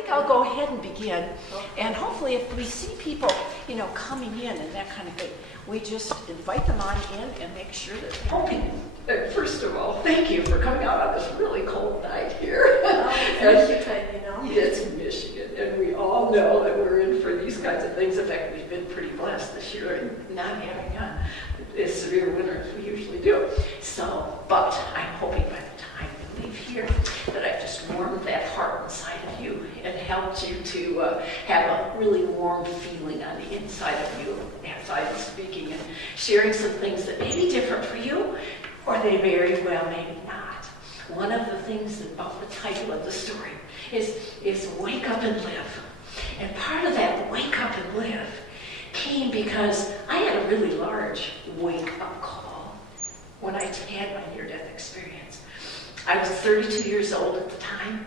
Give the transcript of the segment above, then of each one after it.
think I'll go ahead and begin. And hopefully if we see people, coming in and that kind of thing, we just invite them on in and make sure that they're hoping. First of all, thank you for coming out on this really cold night here. It's Michigan, and we all know that we're in for these kinds of things. In fact, we've been pretty blessed this year in not having as severe winter as we usually do. But I'm hoping by the time we leave here that I've just warmed that heart inside of you and helped you to have a really warm feeling on the inside of you as I'm speaking and sharing some things that may be different for you, or they very well may not. One of the things about the title of the story is Wake Up and Live. And part of that Wake Up and Live came because I had a really large wake-up call when I had my near-death experience. I was 32 years old at the time,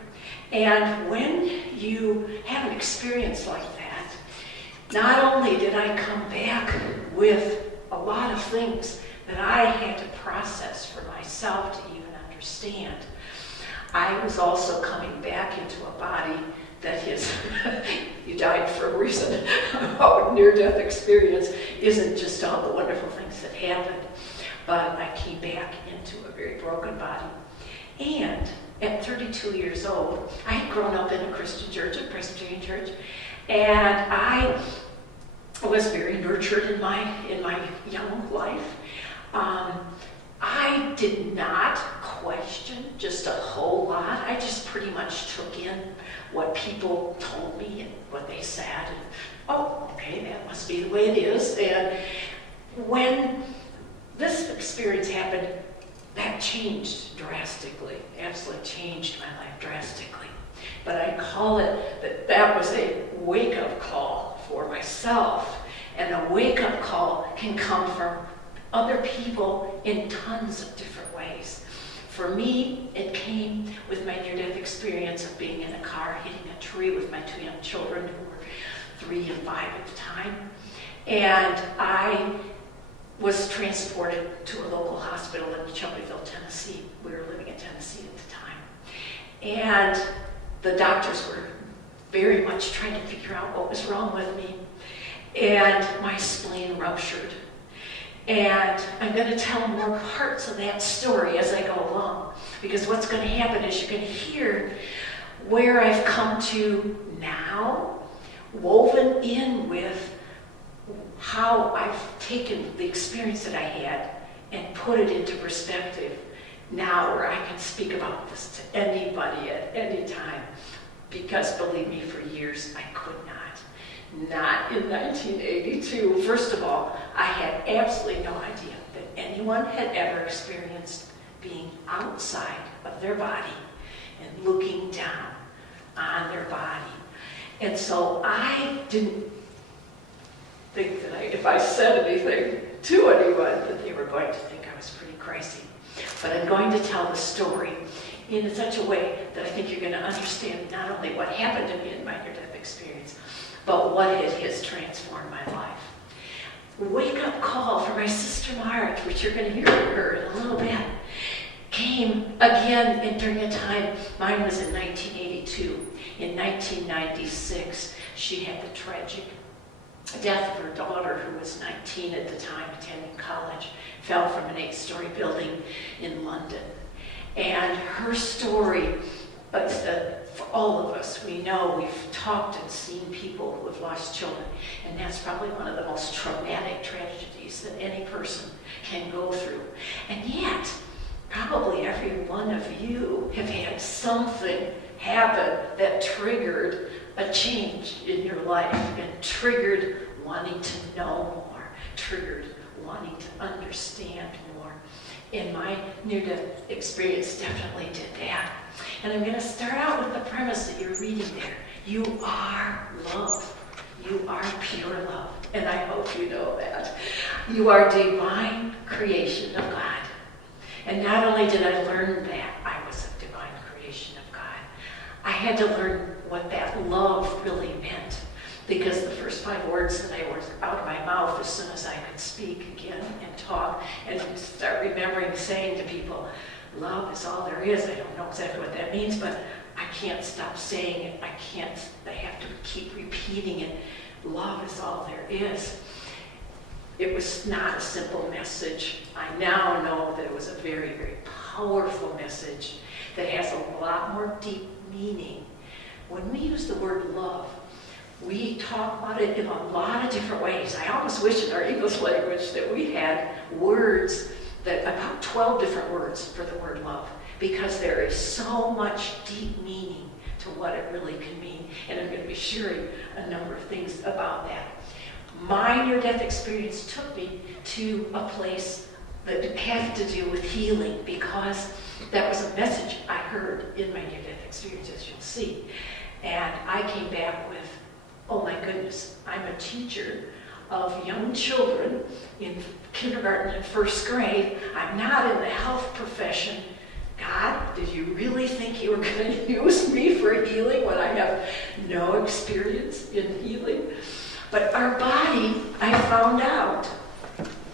and when you have an experience like that, not only did I come back with a lot of things that I had to process for myself to even understand, I was also coming back into a body that is, you died for a reason. Near-death experience isn't just all the wonderful things that happened, but I came back into a very broken body. And at 32 years old, I had grown up in a Christian church, a Presbyterian church, and I was very nurtured in my young life. I did not question just a whole lot. I just pretty much took in what people told me and what they said. And, oh, okay, that must be the way it is. And when this experience happened, that changed drastically, absolutely changed my life drastically. But I call it that was a wake-up call for myself. And a wake-up call can come from other people in tons of different ways. For me, it came with my near-death experience of being in a car hitting a tree with my two young children who were 3 and 5 at the time. And I was transported to a local hospital in Shelbyville, Tennessee. We were living in Tennessee at the time. And the doctors were very much trying to figure out what was wrong with me. And my spleen ruptured. And I'm going to tell more parts of that story as I go along, because what's going to happen is you're going to hear where I've come to now, woven in with how I've taken the experience that I had and put it into perspective now, where I can speak about this to anybody at any time. Because believe me, for years I could not. Not in 1982. First of all, I had absolutely no idea that anyone had ever experienced being outside of their body and looking down on their body. And so I didn't think that if I said anything to anyone that they were going to think I was pretty crazy. But I'm going to tell the story in such a way that I think you're going to understand not only what happened to me in my near-death experience, but what it has transformed my life. Wake-up call for my sister Mark, which you're going to hear from her in a little bit, came again during a time. Mine was in 1982. In 1996, she had the tragic death of her daughter, who was 19 at the time, attending college, fell from an 8-story building in London. And her story, for all of us, we know, we've talked and seen people who have lost children, and that's probably one of the most traumatic tragedies that any person can go through. And yet, probably every one of you have had something happen that triggered a change in your life and triggered wanting to know more, triggered wanting to understand more. And my near-death experience definitely did that. And I'm going to start out with the premise that you're reading there. You are love. You are pure love. And I hope you know that. You are divine creation of God. And not only did I learn that I was a divine creation of God, I had to learn what that love really meant. Because the first 5 words that I was out of my mouth as soon as I could speak again and talk and start remembering saying to people, love is all there is. I don't know exactly what that means, but I can't stop saying it. I have to keep repeating it. Love is all there is. It was not a simple message. I now know that it was a very, very powerful message that has a lot more deep meaning. When we use the word love, we talk about it in a lot of different ways. I almost wish in our English language that we had words, about 12 different words for the word love, because there is so much deep meaning to what it really can mean. And I'm going to be sharing a number of things about that. My near-death experience took me to a place that had to do with healing, because that was a message I heard in my near-death experience, as you'll see. And I came back with, oh my goodness, I'm a teacher of young children in kindergarten and first grade. I'm not in the health profession. God, did you really think you were going to use me for healing when I have no experience in healing? But our body, I found out,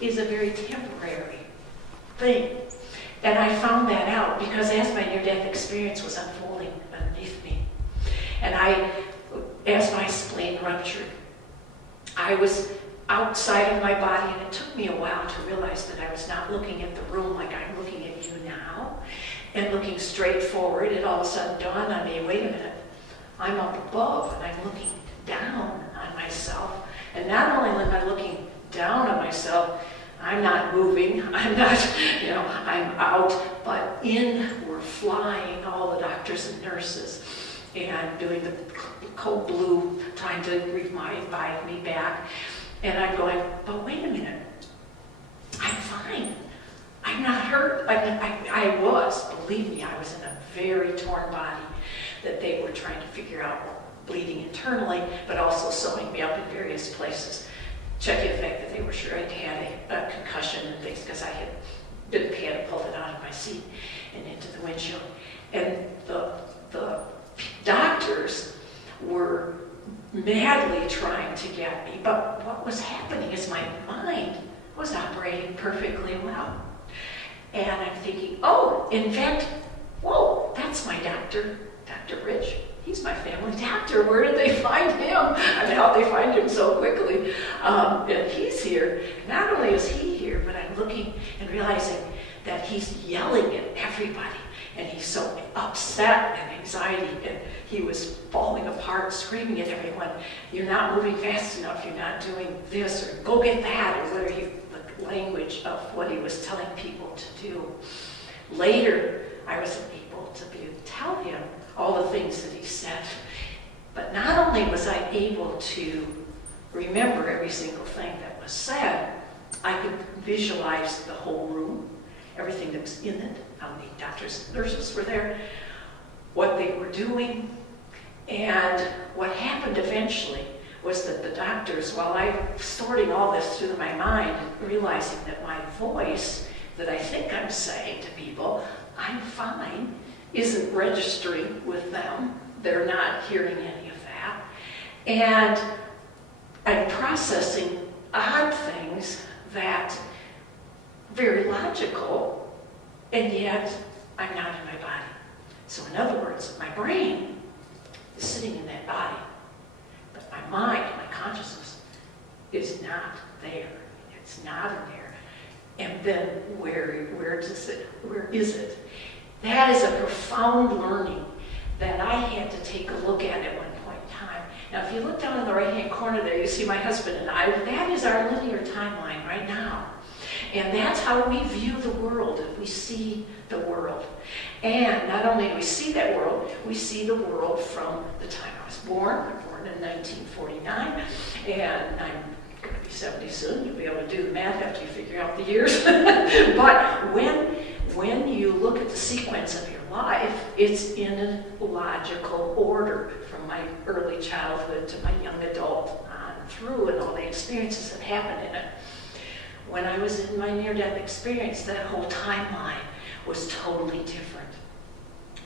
is a very temporary thing. And I found that out because as my near-death experience was unfolding underneath me, and as my spleen ruptured, I was outside of my body, and it took me a while to realize that I was not looking at the room like I'm looking at you now, and looking straight forward. It all of a sudden dawned on me, wait a minute, I'm up above and I'm looking down on myself. And not only am I looking down on myself, I'm not moving, I'm not, I'm out, but in were flying all the doctors and nurses and doing the cold blue, trying to revive me back. And I'm going, but wait a minute, I'm fine. I'm not hurt. I was, believe me, I was in a very torn body that they were trying to figure out, bleeding internally, but also sewing me up in various places. Checking the fact that they were sure I'd had a concussion and things, because I had been catapulted out of my seat and into the windshield. And the doctors were madly trying to get me, but what was happening is my mind was operating perfectly well. And I'm thinking, oh, in fact, whoa, that's my doctor, Dr. Rich. He's my family doctor. Where did they find him? I mean, how'd they find him so quickly? And he's here. Not only is he here, but I'm looking and realizing that he's yelling at everybody. And he's so upset and anxiety, and he was falling apart, screaming at everyone, you're not moving fast enough, you're not doing this, or go get that, or whatever the language of what he was telling people to do. Later, I was able to tell him all the things that he said. But not only was I able to remember every single thing that was said, I could visualize the whole room, everything that was in it, how many doctors and nurses were there, what they were doing. And what happened eventually was that the doctors, while I was sorting all this through my mind, realizing that my voice that I think I'm saying to people, I'm fine, isn't registering with them. They're not hearing any of that. And I'm processing odd things that very logical, and yet I'm not in my body. So in other words, my brain is sitting in that body, but my mind, my consciousness, is not there. It's not in there. And then where is it? That is a profound learning that I had to take a look at one point in time. Now, if you look down in the right-hand corner there, you see my husband and I. That is our linear timeline right now. And that's how we view the world, we see the world. And not only do we see that world, we see the world from the time I was born. I'm born in 1949, and I'm going to be 70 soon. You'll be able to do the math after you figure out the years. But when you look at the sequence of your life, it's in a logical order from my early childhood to my young adult on through, and all the experiences that happened in it. When I was in my near-death experience, that whole timeline was totally different.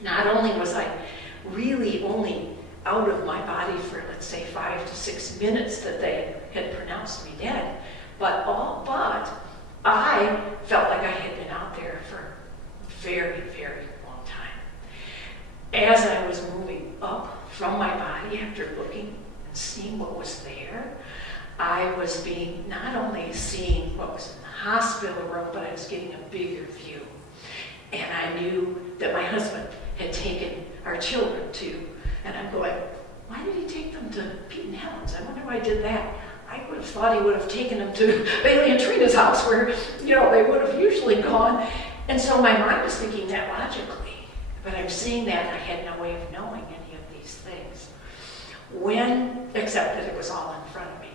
Not only was I really only out of my body for, let's say, 5 to 6 minutes that they had pronounced me dead, but I felt like I had been out there for a very, very long time. as I was moving up from my body after looking and seeing what was there, I was being not only seeing what was in the hospital room, but I was getting a bigger view. And I knew that my husband had taken our children to, and I'm going, why did he take them to Pete and Helen's? I wonder why he did that. I would have thought he would have taken them to Bailey and Trina's house where, they would have usually gone. And so my mind was thinking that logically, but I'm seeing that and I had no way of knowing any of these things. Except that it was all in front of me.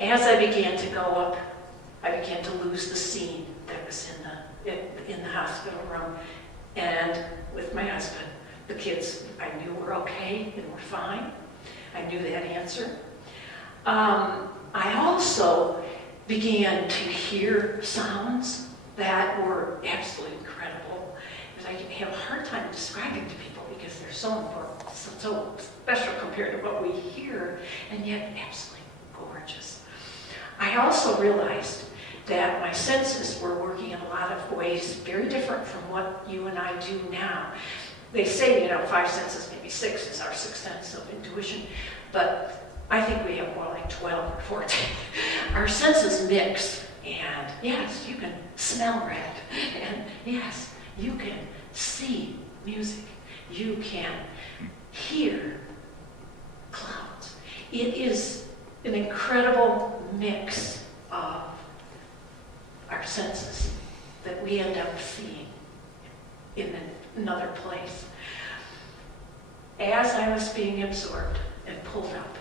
As I began to go up, I began to lose the scene that was in the hospital room. And with my husband, the kids, I knew were okay and were fine. I knew that answer. I also began to hear sounds that were absolutely incredible. Because I have a hard time describing to people because they're so important, so special compared to what we hear, and yet absolutely gorgeous. I also realized that my senses were working in a lot of ways very different from what you and I do now. They say, 5 senses, maybe 6 is our 6th sense of intuition, but I think we have more like 12 or 14. Our senses mix, and yes, you can smell red, and yes, you can see music, you can hear clouds. It is an incredible mix of our senses that we end up seeing in another place. As I was being absorbed and pulled up,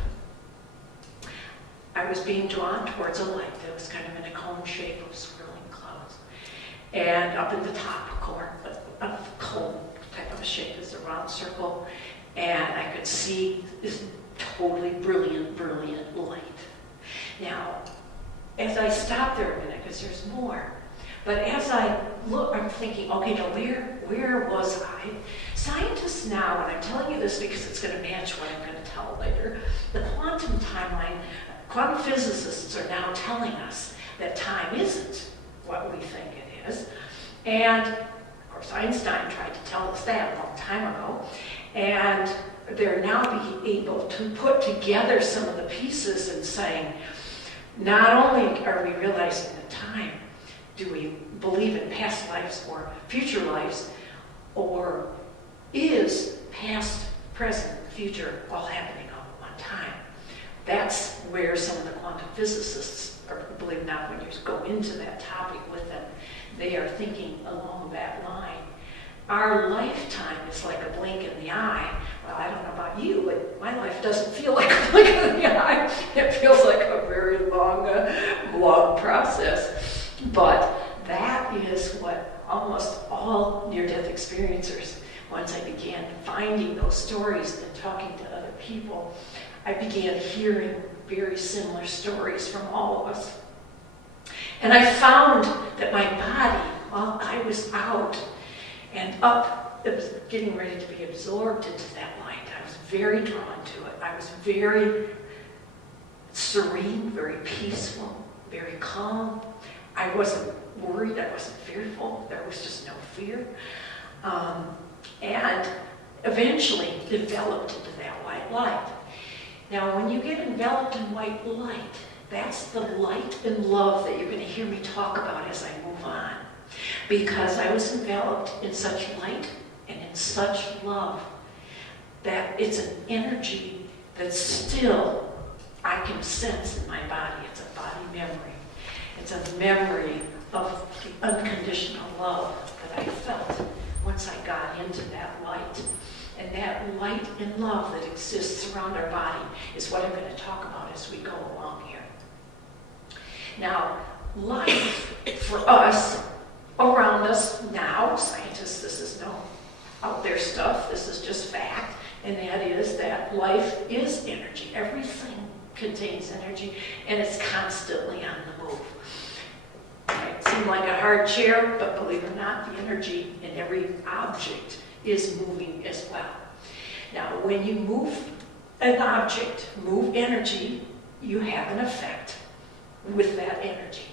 I was being drawn towards a light that was kind of in a cone shape of swirling clouds. And up in the top corner of the cone type of a shape is a round circle, and I could see this totally brilliant light. Now, as I stopped there a minute, because there's more, but as I look, I'm thinking, okay, now where was I? Scientists now, and I'm telling you this because it's going to match what I'm going to tell later, the quantum timeline, quantum physicists are now telling us that time isn't what we think it is. And, of course, Einstein tried to tell us that a long time ago. And they're now being able to put together some of the pieces and saying, not only are we realizing the time, do we believe in past lives or future lives, or is past, present, future all happening all at one time? That's where some of the quantum physicists, or believe it or not, when you go into that topic with them, they are thinking along that line. Our lifetime is like a blink in the eye. Well, I don't know about you, but my life doesn't feel like a blink in the eye. It feels like a very long process. But that is what almost all near-death experiencers, once I began finding those stories and talking to other people, I began hearing very similar stories from all of us. And I found that my body, while I was out and up, it was getting ready to be absorbed into that light. I was very drawn to it. I was very serene, very peaceful, very calm. I wasn't worried. I wasn't fearful. There was just no fear. And eventually developed into that white light. Now, when you get enveloped in white light, that's the light and love that you're going to hear me talk about as I move on. Because I was enveloped in such light and in such love that it's an energy that still I can sense in my body. It's a body memory. It's a memory of the unconditional love that I felt once I got into that light. And that light and love that exists around our body is what I'm going to talk about as we go along here. Now, life for us, around us now, scientists, this is no out there stuff, this is just fact, and that is that life is energy. Everything contains energy, and it's constantly on the move. It might seem like a hard chair, but believe it or not, the energy in every object is moving as well. Now, when you move an object, move energy, you have an effect with that energy.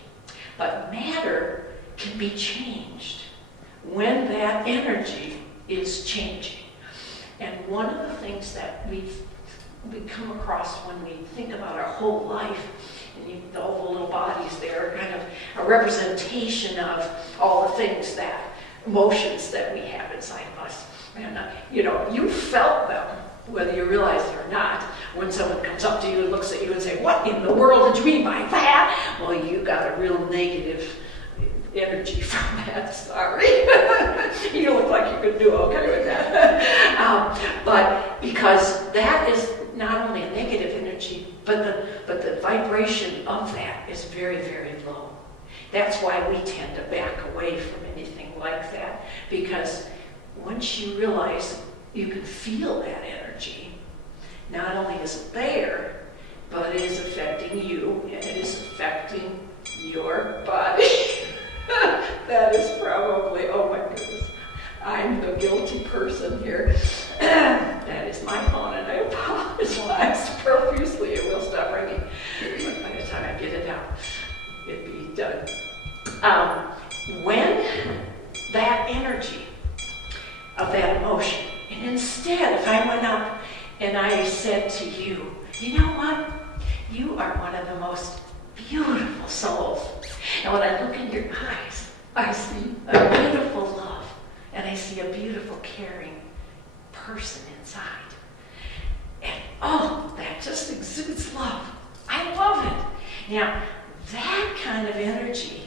But matter can be changed when that energy is changing. And one of the things that we come across when we think about our whole life, and all the little bodies there are kind of a representation of all the things that, emotions that we have inside of us. And, you felt them, whether you realize it or not, when someone comes up to you and looks at you and say, what in the world did you mean by that? Well, you got a real negative energy from that, sorry. You look like you could do okay with that. But because that is not only a negative energy, but the vibration of that is very, very low. That's why we tend to back away from anything like that, because once you realize you can feel that energy, not only is it there, but it is affecting you, and it is affecting your body. That is probably, oh my goodness, I'm the guilty person here. That is my phone, and I apologize profusely. It will stop ringing. But by the time I get it out, it'd be done. When that energy of that emotion, and instead, if I went up and I said to you, you know what? You are one of the most beautiful souls. And when I look in your eyes, I see a beautiful love, and I see a beautiful, caring person inside. And that just exudes love. I love it. Now, that kind of energy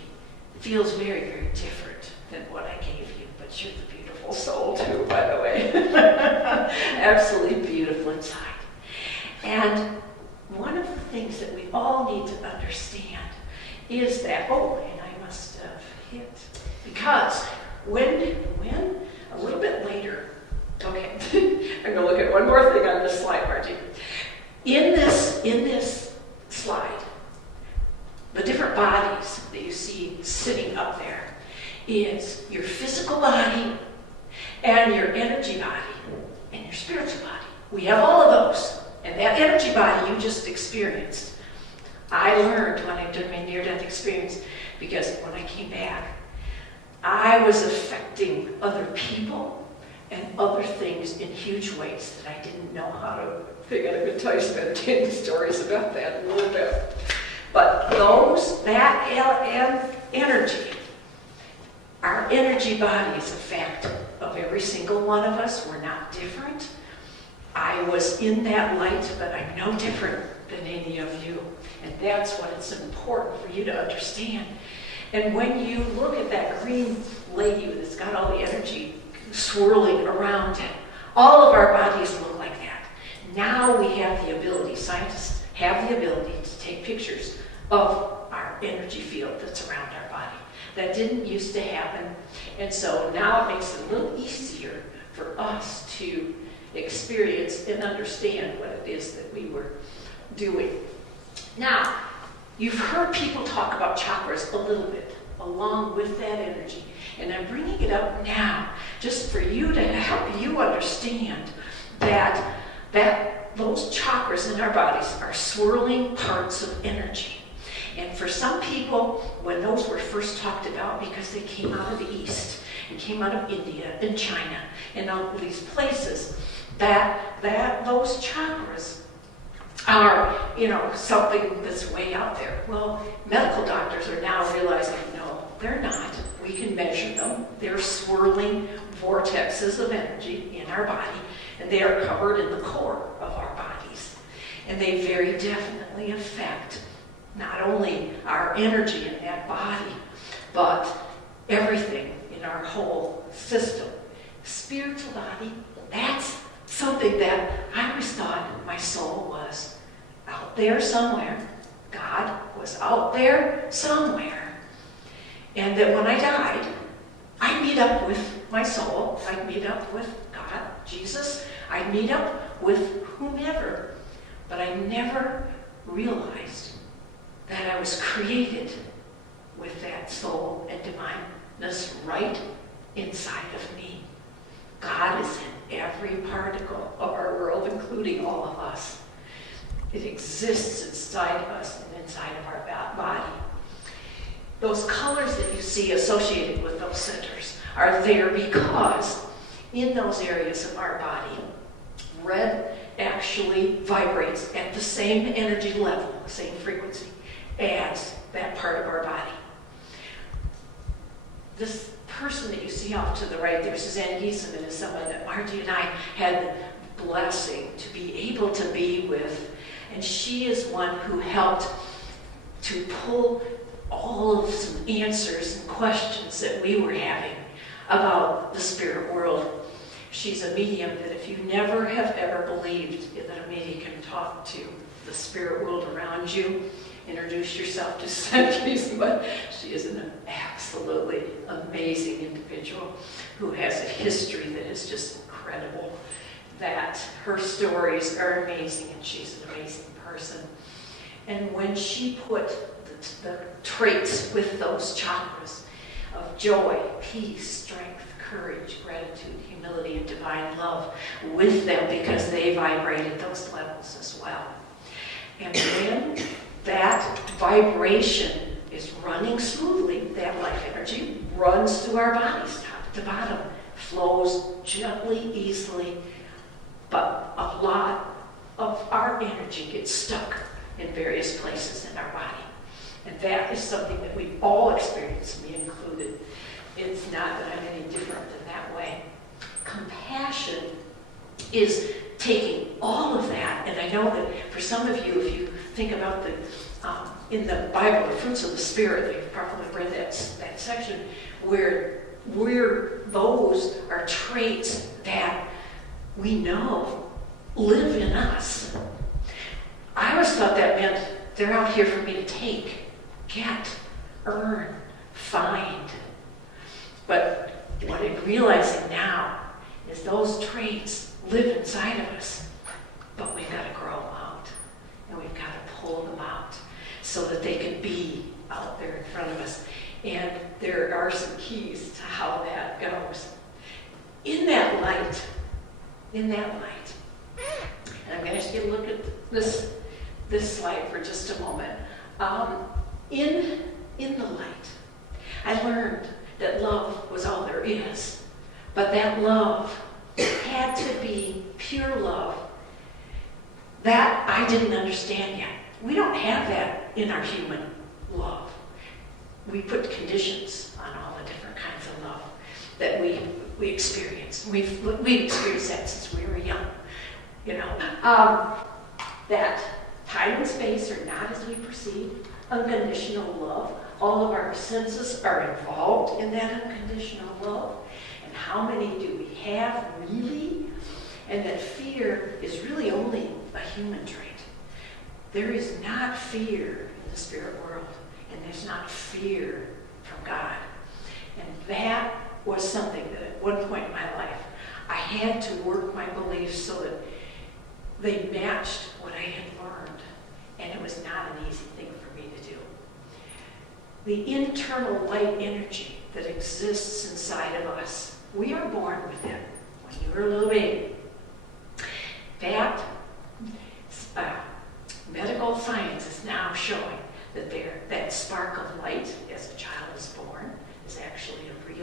feels very, very different than what I gave you, but you're the beautiful soul too, by the way. Absolutely beautiful inside. And one of the things that we all need to understand is that, and I must have hit, because when a little bit later, okay, I'm going to look at one more thing on this slide, Margie. In this slide, the different bodies that you see sitting up there is your physical body and your energy body and your spiritual body. We have all of those. And that energy body you just experienced, I learned when I did my near-death experience, because when I came back, I was affecting other people and other things in huge ways that I didn't know how to figure out. I could tell you some entertaining stories about that in a little bit. But that energy, our energy body is a fact of every single one of us. We're not different. I was in that light, but I'm no different than any of you. And that's what it's important for you to understand. And when you look at that green lady that's got all the energy swirling around it, all of our bodies look like that. Now we have the ability, scientists have the ability to take pictures of our energy field that's around our body. That didn't used to happen. And so now it makes it a little easier for us to experience and understand what it is that we were doing. Now, you've heard people talk about chakras a little bit along with that energy. And I'm bringing it up now just for you to help you understand that those chakras in our bodies are swirling parts of energy. And for some people, when those were first talked about, because they came out of the East and came out of India and China and all these places, that those chakras are, something that's way out there. Well, medical doctors are now realizing, no, they're not. We can measure them. They're swirling vortexes of energy in our body, and they are covered in the core of our bodies. And they very definitely affect not only our energy in that body, but everything in our whole system. Spiritual body, that's something that I always thought my soul was out there somewhere. God was out there somewhere. And that when I died, I'd meet up with my soul. I'd meet up with God, Jesus. I'd meet up with whomever. But I never realized that I was created with that soul and divineness right inside of me. God is in every particle of our world, including all of us. It exists inside us and inside of our body. Those colors that you see associated with those centers are there because in those areas of our body, red actually vibrates at the same energy level, the same frequency as that part of our body. This person that you see off to the right there, Suzanne Giesemann, is someone that Margie and I had the blessing to be able to be with. And she is one who helped to pull all of some answers and questions that we were having about the spirit world. She's a medium that if you never have ever believed that a medium can talk to the spirit world around you, introduce yourself to Suzanne, but she is an absolutely amazing individual who has a history that is just incredible, that her stories are amazing, and she's an amazing person. And when she put the traits with those chakras of joy, peace, strength, courage, gratitude, humility, and divine love with them, because they vibrated those levels as well. And when that vibration is running smoothly, that life energy runs through our bodies, top to bottom, flows gently, easily, but a lot of our energy gets stuck in various places in our body. And that is something that we've all experienced, me included. It's not that I'm any different in that way. Compassion is taking all of that, and I know that for some of you, if you think about the in the Bible, the fruits of the Spirit, you've probably read that section where those are traits that we know live in us. I always thought that meant they're out here for me to take, get, earn, find. But what I'm realizing now is those traits live inside of us, but we've got to grow them out, and we've got to pull them out so that they can be out there in front of us. And there are some keys to how that goes. In that light, and I'm going to ask you to look at this slide for just a moment. In the light, I learned that love was all there is, but that love had to be pure love. That I didn't understand yet. We don't have that in our human love. We put conditions on all the different kinds of love that we experience. We've experienced that since we were young. That time and space are not as we perceive. Unconditional love. All of our senses are involved in that unconditional love. And how many do we have really? And that fear is really only a human trait. There is not fear in the spirit world, and there's not fear from God. And that was something that at one point in my life, I had to work my beliefs so that they matched what I had learned. And it was not an easy thing for me to do. The internal light energy that exists inside of us, we are born with it when you were a little baby. That medical science is now showing that that spark of light as a child is born is actually a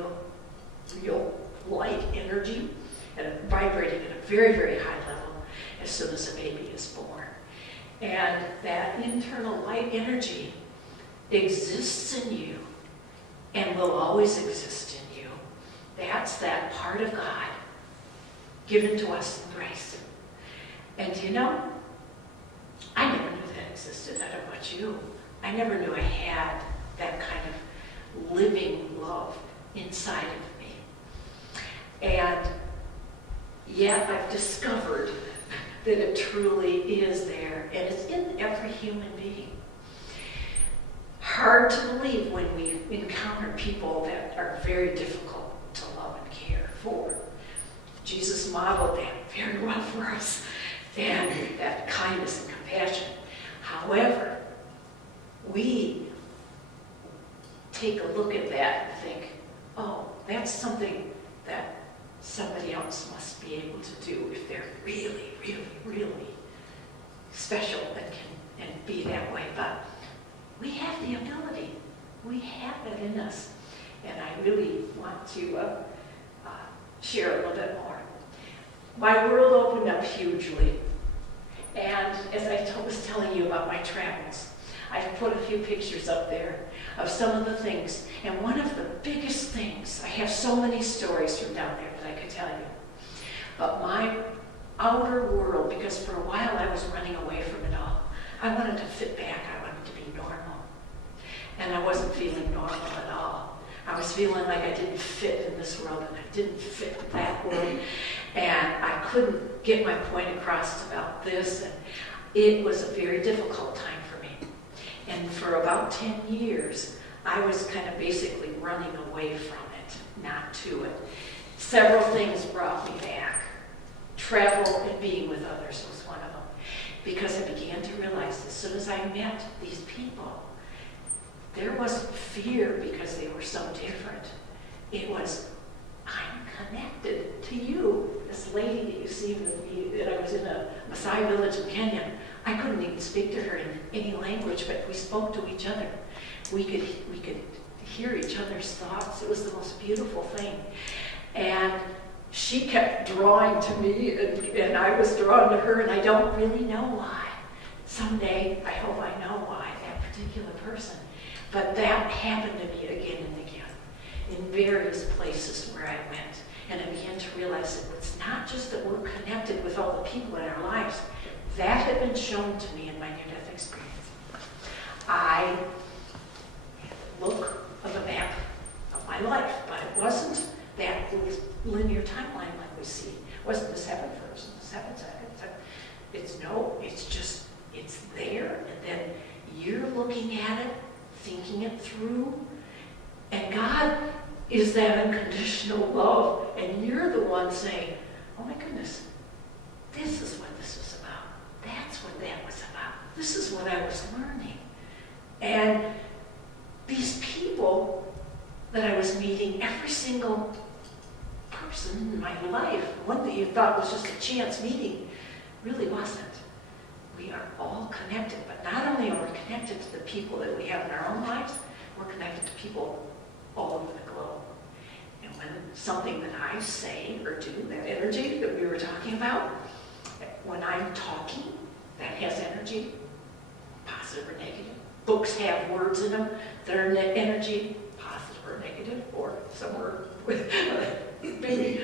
real light energy and vibrating at a very, very high level as soon as a baby is born. And that internal light energy exists in you and will always exist in you. That's that part of God given to us in grace. And I never knew that existed. I don't know about you. I never knew I had that kind of living love inside of me. And yet I've discovered that it truly is there, and it's in every human being. Hard to believe when we encounter people that are very difficult to love and care for. Jesus modeled that very well for us, and that kindness and compassion. However, we take a look at that and think, oh, that's something that somebody else must be able to do if they're really, really, really special and be that way. But we have the ability. We have it in us. And I really want to share a little bit more. My world opened up hugely. And as I was telling you about my travels, I've put a few pictures up there of some of the things. And one of the biggest things, I have so many stories from down there that I could tell you. But my outer world, because for a while I was running away from it all. I wanted to fit back. I wanted to be normal. And I wasn't feeling normal at all. I was feeling like I didn't fit in this world, and I didn't fit in that world. And I couldn't get my point across about this. And it was a very difficult time for me. And for about 10 years, I was kind of basically running away from it, not to it. Several things brought me back. Travel and being with others was one of them. Because I began to realize as soon as I met these people, there wasn't fear because they were so different. It was, I'm connected to you. This lady that you see that I was in a Maasai village in Kenya, I couldn't even speak to her in any language, but we spoke to each other. We could hear each other's thoughts. It was the most beautiful thing. And she kept drawing to me, and I was drawn to her, and I don't really know why. Someday, I hope I know why, that particular person. But that happened to me again and again, in various places where I went. And I began to realize that it's not just that we're connected with all the people in our lives. That had been shown to me in my near-death experience. I had the look of a map of my life, but it wasn't that linear timeline like we see. It wasn't the 7 first and the 7 second. It's just, it's there, and then you're looking at it, thinking it through, and God is that unconditional love, and you're the one saying, oh my goodness, this is what this was about. That's what that was about. This is what I was learning. And these people that I was meeting, every single person in my life, one that you thought was just a chance meeting, really wasn't. We are all connected, but not only are we connected to the people that we have in our own lives, we're connected to people all over the globe. And when something that I say or do, that energy that we were talking about, when I'm talking, that has energy, positive or negative. Books have words in them that are energy, positive or negative, or somewhere with maybe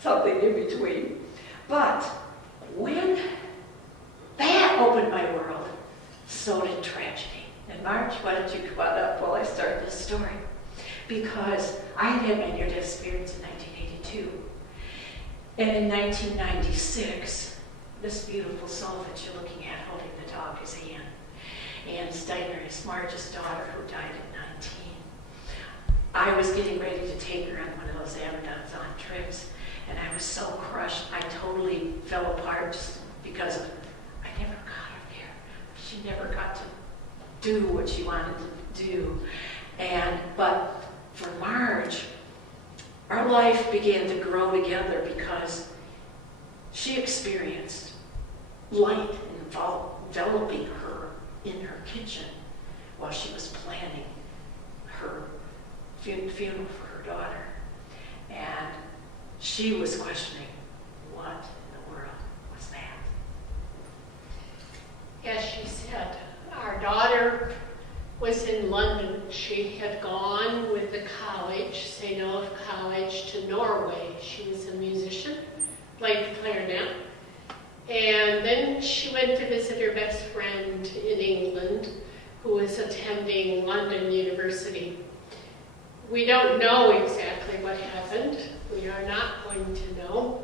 something in between. But when that opened my world, so did tragedy. And Marge, why don't you come on up while I start this story? Because I had my near-death experience in 1982. And in 1996, this beautiful soul that you're looking at holding the dog is Anne. Anne Steiner is Marge's daughter, who died at 19. I was getting ready to take her on one of those Amazon trips, and I was so crushed. I totally fell apart just because of, I never got her there. She never got to do what she wanted to do. But for Marge, our life began to grow together because she experienced light enveloping her in her kitchen while she was planning her funeral for her daughter. And she was questioning, what in the world was that? As she said, our daughter was in London. She had gone with the college, St. Olaf College, to Norway. She was a musician, played the clarinet. And then she went to visit her best friend in England, who was attending London University. We don't know exactly what happened. We are not going to know.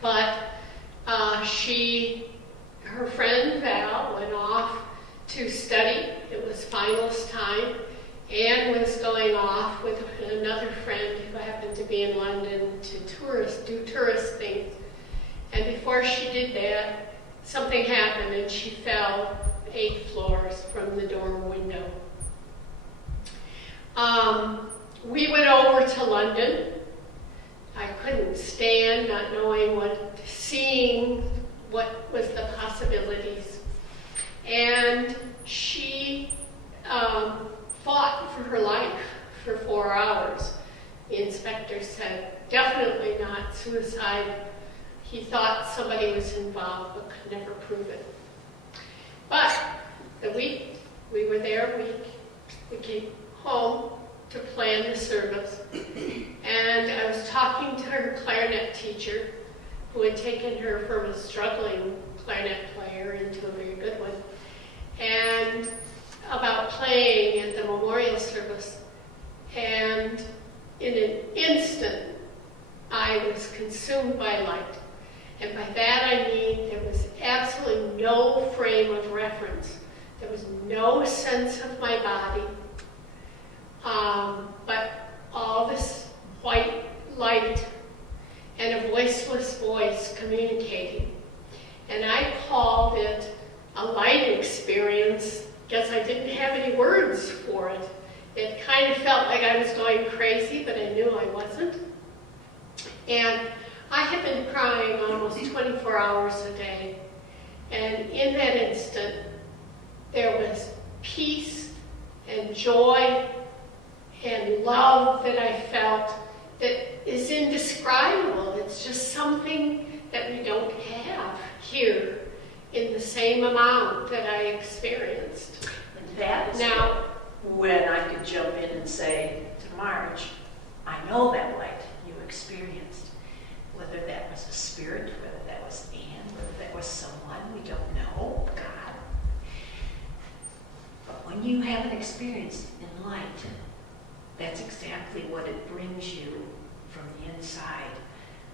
But her friend Val went off to study. It was finals time. Anne was going off with another friend who happened to be in London to do tourist things. And before she did that, something happened and she fell 8 floors from the dorm window. We went over to London. I couldn't stand not knowing seeing what was the possibilities. And she fought for her life for 4 hours. The inspector said, definitely not suicide. He thought somebody was involved but could never prove it. But the week we were there a week, we came home to plan the service, and I was talking to her clarinet teacher, who had taken her from a struggling clarinet player into a very good one, and about playing at the memorial service. And in an instant, I was consumed by light. And by that I mean there was absolutely no frame of reference. There was no sense of my body, but all this white light and a voiceless voice communicating. And I called it a light experience because I didn't have any words for it. It kind of felt like I was going crazy, but I knew I wasn't. And I had been crying almost 24 hours a day. And in that instant, there was peace and joy and love that I felt that is indescribable. It's just something that we don't have here in the same amount that I experienced. And that is now, when I could jump in and say to Marge, I know that light you experienced. Whether that was a spirit, whether that was Anne, whether that was someone we don't know, God. But when you have an experience in light, that's exactly what it brings you from the inside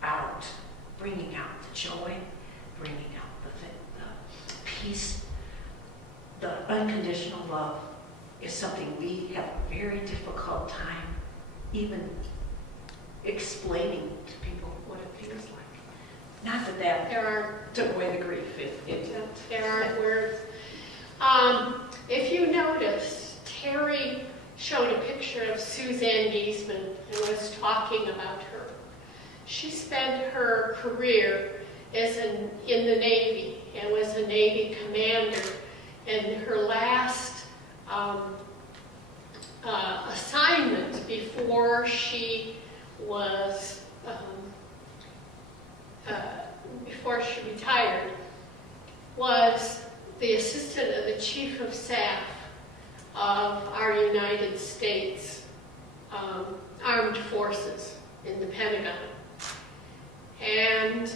out, bringing out the joy, bringing out the peace, the unconditional love is something we have a very difficult time even explaining to people what it feels like. Not that took away the grief. There aren't words. If you notice, Terry showed a picture of Suzanne Giesman and was talking about her. She spent her career in the Navy and was a Navy commander. And her last assignment before she retired was the assistant of the chief of staff of our United States Armed Forces in the Pentagon. And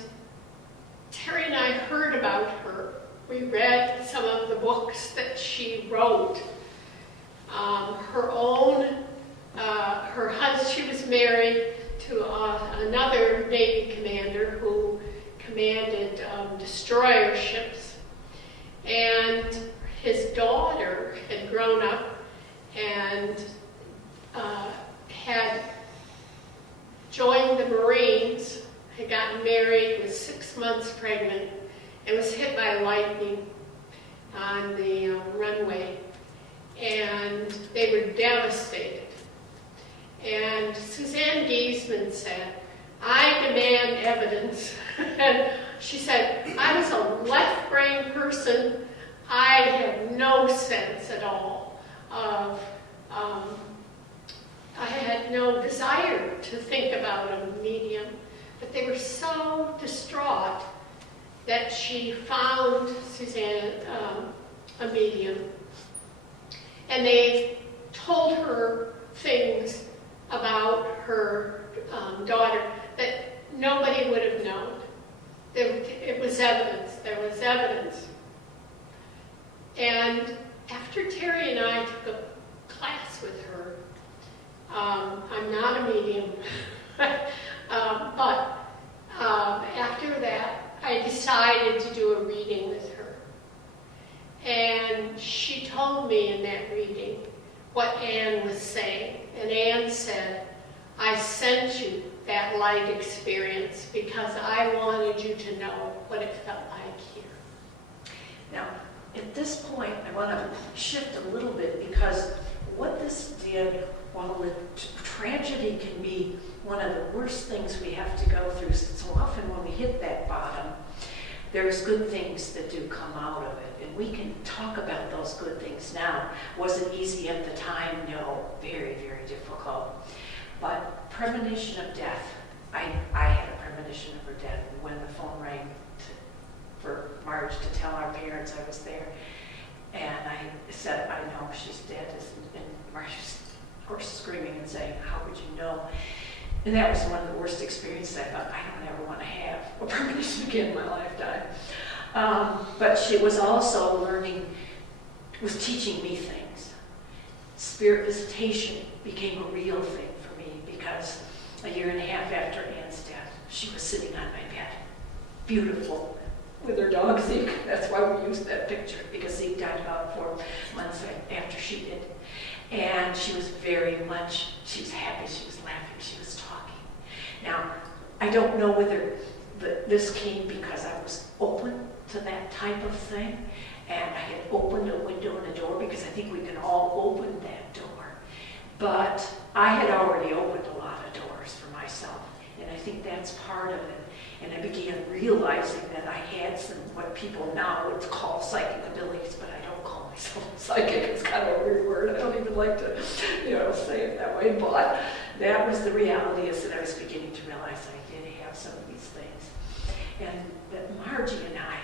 Terry and I heard about her. We read some of the books that she wrote. She was married to another Navy commander who commanded destroyer ships. And his daughter had grown up and had joined the Marines, had gotten married, was 6 months pregnant, and was hit by lightning on the runway. And they were devastated. And Suzanne Giesman said, I demand evidence. And she said, I was a left-brain person. I had no sense at all of, I had no desire to think about a medium. But they were so distraught that she found Suzanne a medium. And they told her things about her daughter that nobody would have known. It was evidence. There was evidence. And after Terry and I took a class with her, I'm not a medium, but after that, I decided to do a reading with her. And she told me in that reading what Anne was saying. And Anne said, I sent you that light experience because I wanted you to know what it felt like here. Now, at this point, I want to shift a little bit because what this did, while the tragedy can be one of the worst things we have to go through, so often when we hit that bottom, there's good things that do come out of it. And we can talk about those good things now. Was it easy at the time? No, very, very difficult. But premonition of death, I had a premonition of her death when the phone rang for Marge to tell our parents I was there. And I said, I know she's dead. And Marge was, of course, screaming and saying, how would you know? And that was one of the worst experiences. I thought, I don't ever want to have a premonition again in my lifetime. But she was also was teaching me things. Spirit visitation became a real thing for me because a year and a half after Ann's death, she was sitting on my bed, beautiful, with her dog Zeke. That's why we used that picture, because Zeke died about 4 months after she did. And she was she was happy, she was laughing, she was talking. Now, I don't know whether this came because I was open to that type of thing, and I had opened a window and a door, because I think we can all open that door. But I had already opened a lot of doors for myself, and I think that's part of it. And I began realizing that I had some, what people now would call psychic abilities, but I don't call myself psychic. It's kind of a weird word. I don't even like to, say it that way. But that was the reality, is that I was beginning to realize I did have some of these things. And that Margie and I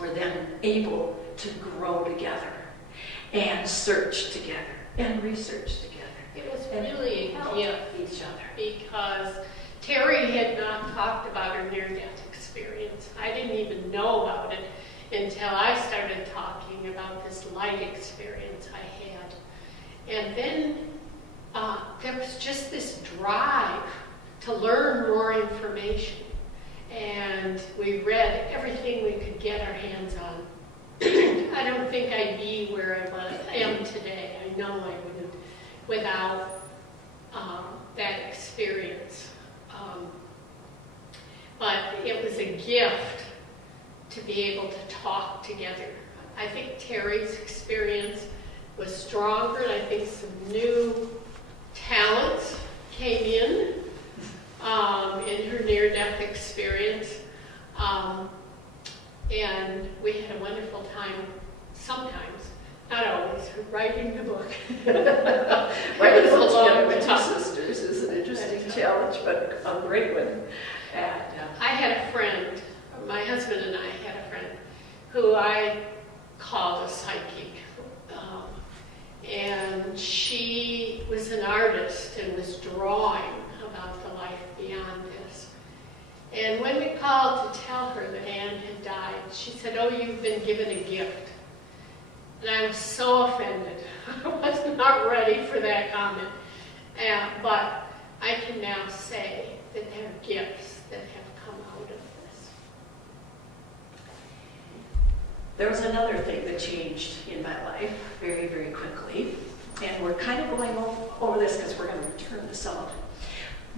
were then able to grow together and search together and research together. It was really a gift each other, because Terry had not talked about her near-death experience. I didn't even know about it until I started talking about this light experience I had. And then there was just this drive to learn more information. And we read everything we could get our hands on. I don't think I'd be where I am today. I know I wouldn't without that experience. But it was a gift to be able to talk together. I think Terry's experience was stronger, and I think some new talents came in her near-death experience. And we had a wonderful time sometimes, not always, writing the book. Writing the book together with two sisters is an interesting challenge, but a great one. And, I had a friend, my husband and I had a friend, who I called a psychic. And she was an artist and was drawing about the life beyond this. And when we called to tell her that Anne had died, she said, "Oh, you've been given a gift." And I was so offended. I was not ready for that comment. But I can now say that there are gifts that have come out of this. There was another thing that changed in my life very, very quickly. And we're kind of going over this because we're going to return to some of it.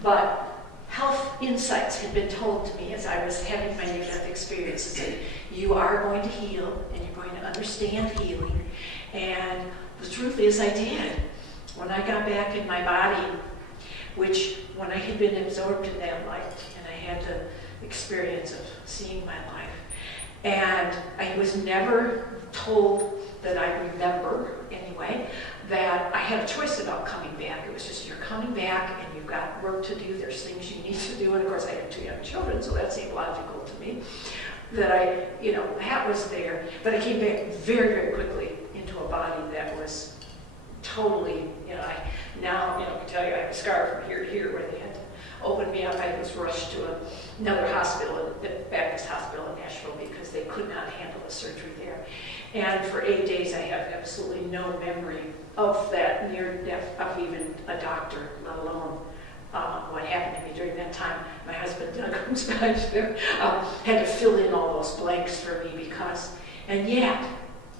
But health insights had been told to me as I was having my near-death experiences that you are going to heal and you're going to understand healing. And the truth is I did. When I got back in my body, which when I had been absorbed in that light and I had the experience of seeing my life, and I was never told that I remember anyway, that I had a choice about coming back. It was just, you're coming back and you've got work to do, there's things you need to do, and of course I had 2 young children, so that seemed logical to me, that that was there. But I came back very, very quickly into a body that was totally, I can tell you I have a scar from here to here where they had to open me up. I was rushed to another hospital, the Baptist hospital in Nashville, because they could not handle the surgery there. And for 8 days I have absolutely no memory of that near death, of even a doctor, let alone what happened to me during that time. My husband, Doug, who's behind you there, had to fill in all those blanks for me and yet,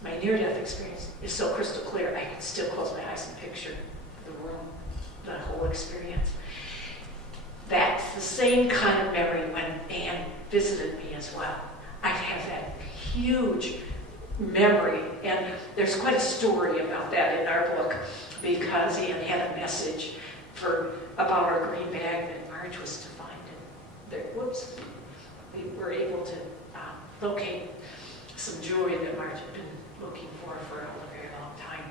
my near-death experience is so crystal clear, I can still close my eyes and picture the room, the whole experience. That's the same kind of memory when Anne visited me as well. I have that huge memory, and there's quite a story about that in our book, because Anne had a message about our green bag that Marge was to find. And we were able to locate some jewelry that Marge had been looking for a very long time.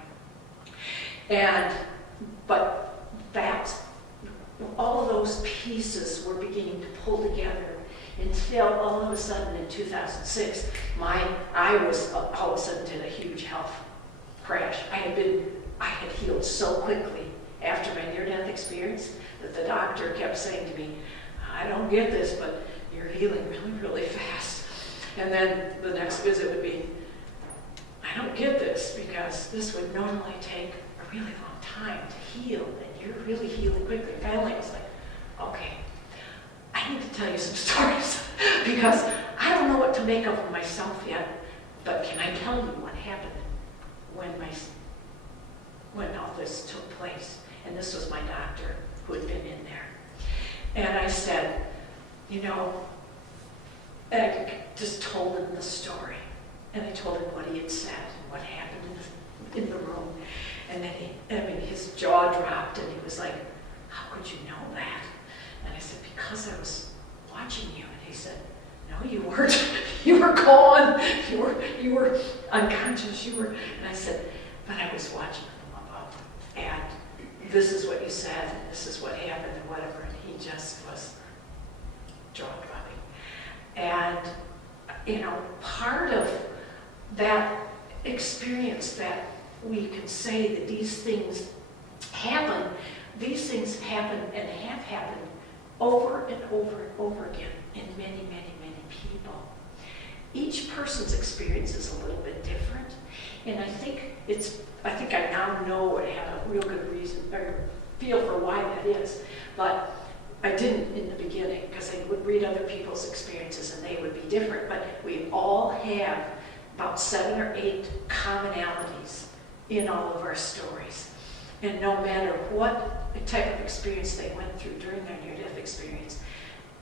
But that's all of those pieces were beginning to pull together until all of a sudden in 2006, I was all of a sudden did a huge health crash. I had healed so quickly after my near-death experience that the doctor kept saying to me, I don't get this, but you're healing really, really fast. And then the next visit would be, I don't get this, because this would normally take a really long time to heal, and you're really healing quickly. Finally, I was like, okay, I need to tell you some stories, because I don't know what to make of them myself yet, but can I tell you what happened when all this took place? And this was my doctor who had been in there. And I said, and I just told him the story. And I told him what he had said and what happened in the room. And then his jaw dropped and he was like, how could you know that? And I said, because I was watching you. And he said, no, you weren't. You were gone. You were unconscious. And I said, but I was watching from above. And this is what you said, and this is what happened, and whatever. And he just was jaw-dropping. And, part of that experience that we can say that these things happen and have happened over and over and over again in many, many, many people. Each person's experience is a little bit different. And I think I now know and have a real good reason or feel for why that is. But I didn't in the beginning, because I would read other people's experiences and they would be different. But we all have about 7 or 8 commonalities in all of our stories. And no matter what type of experience they went through during their near-death experience,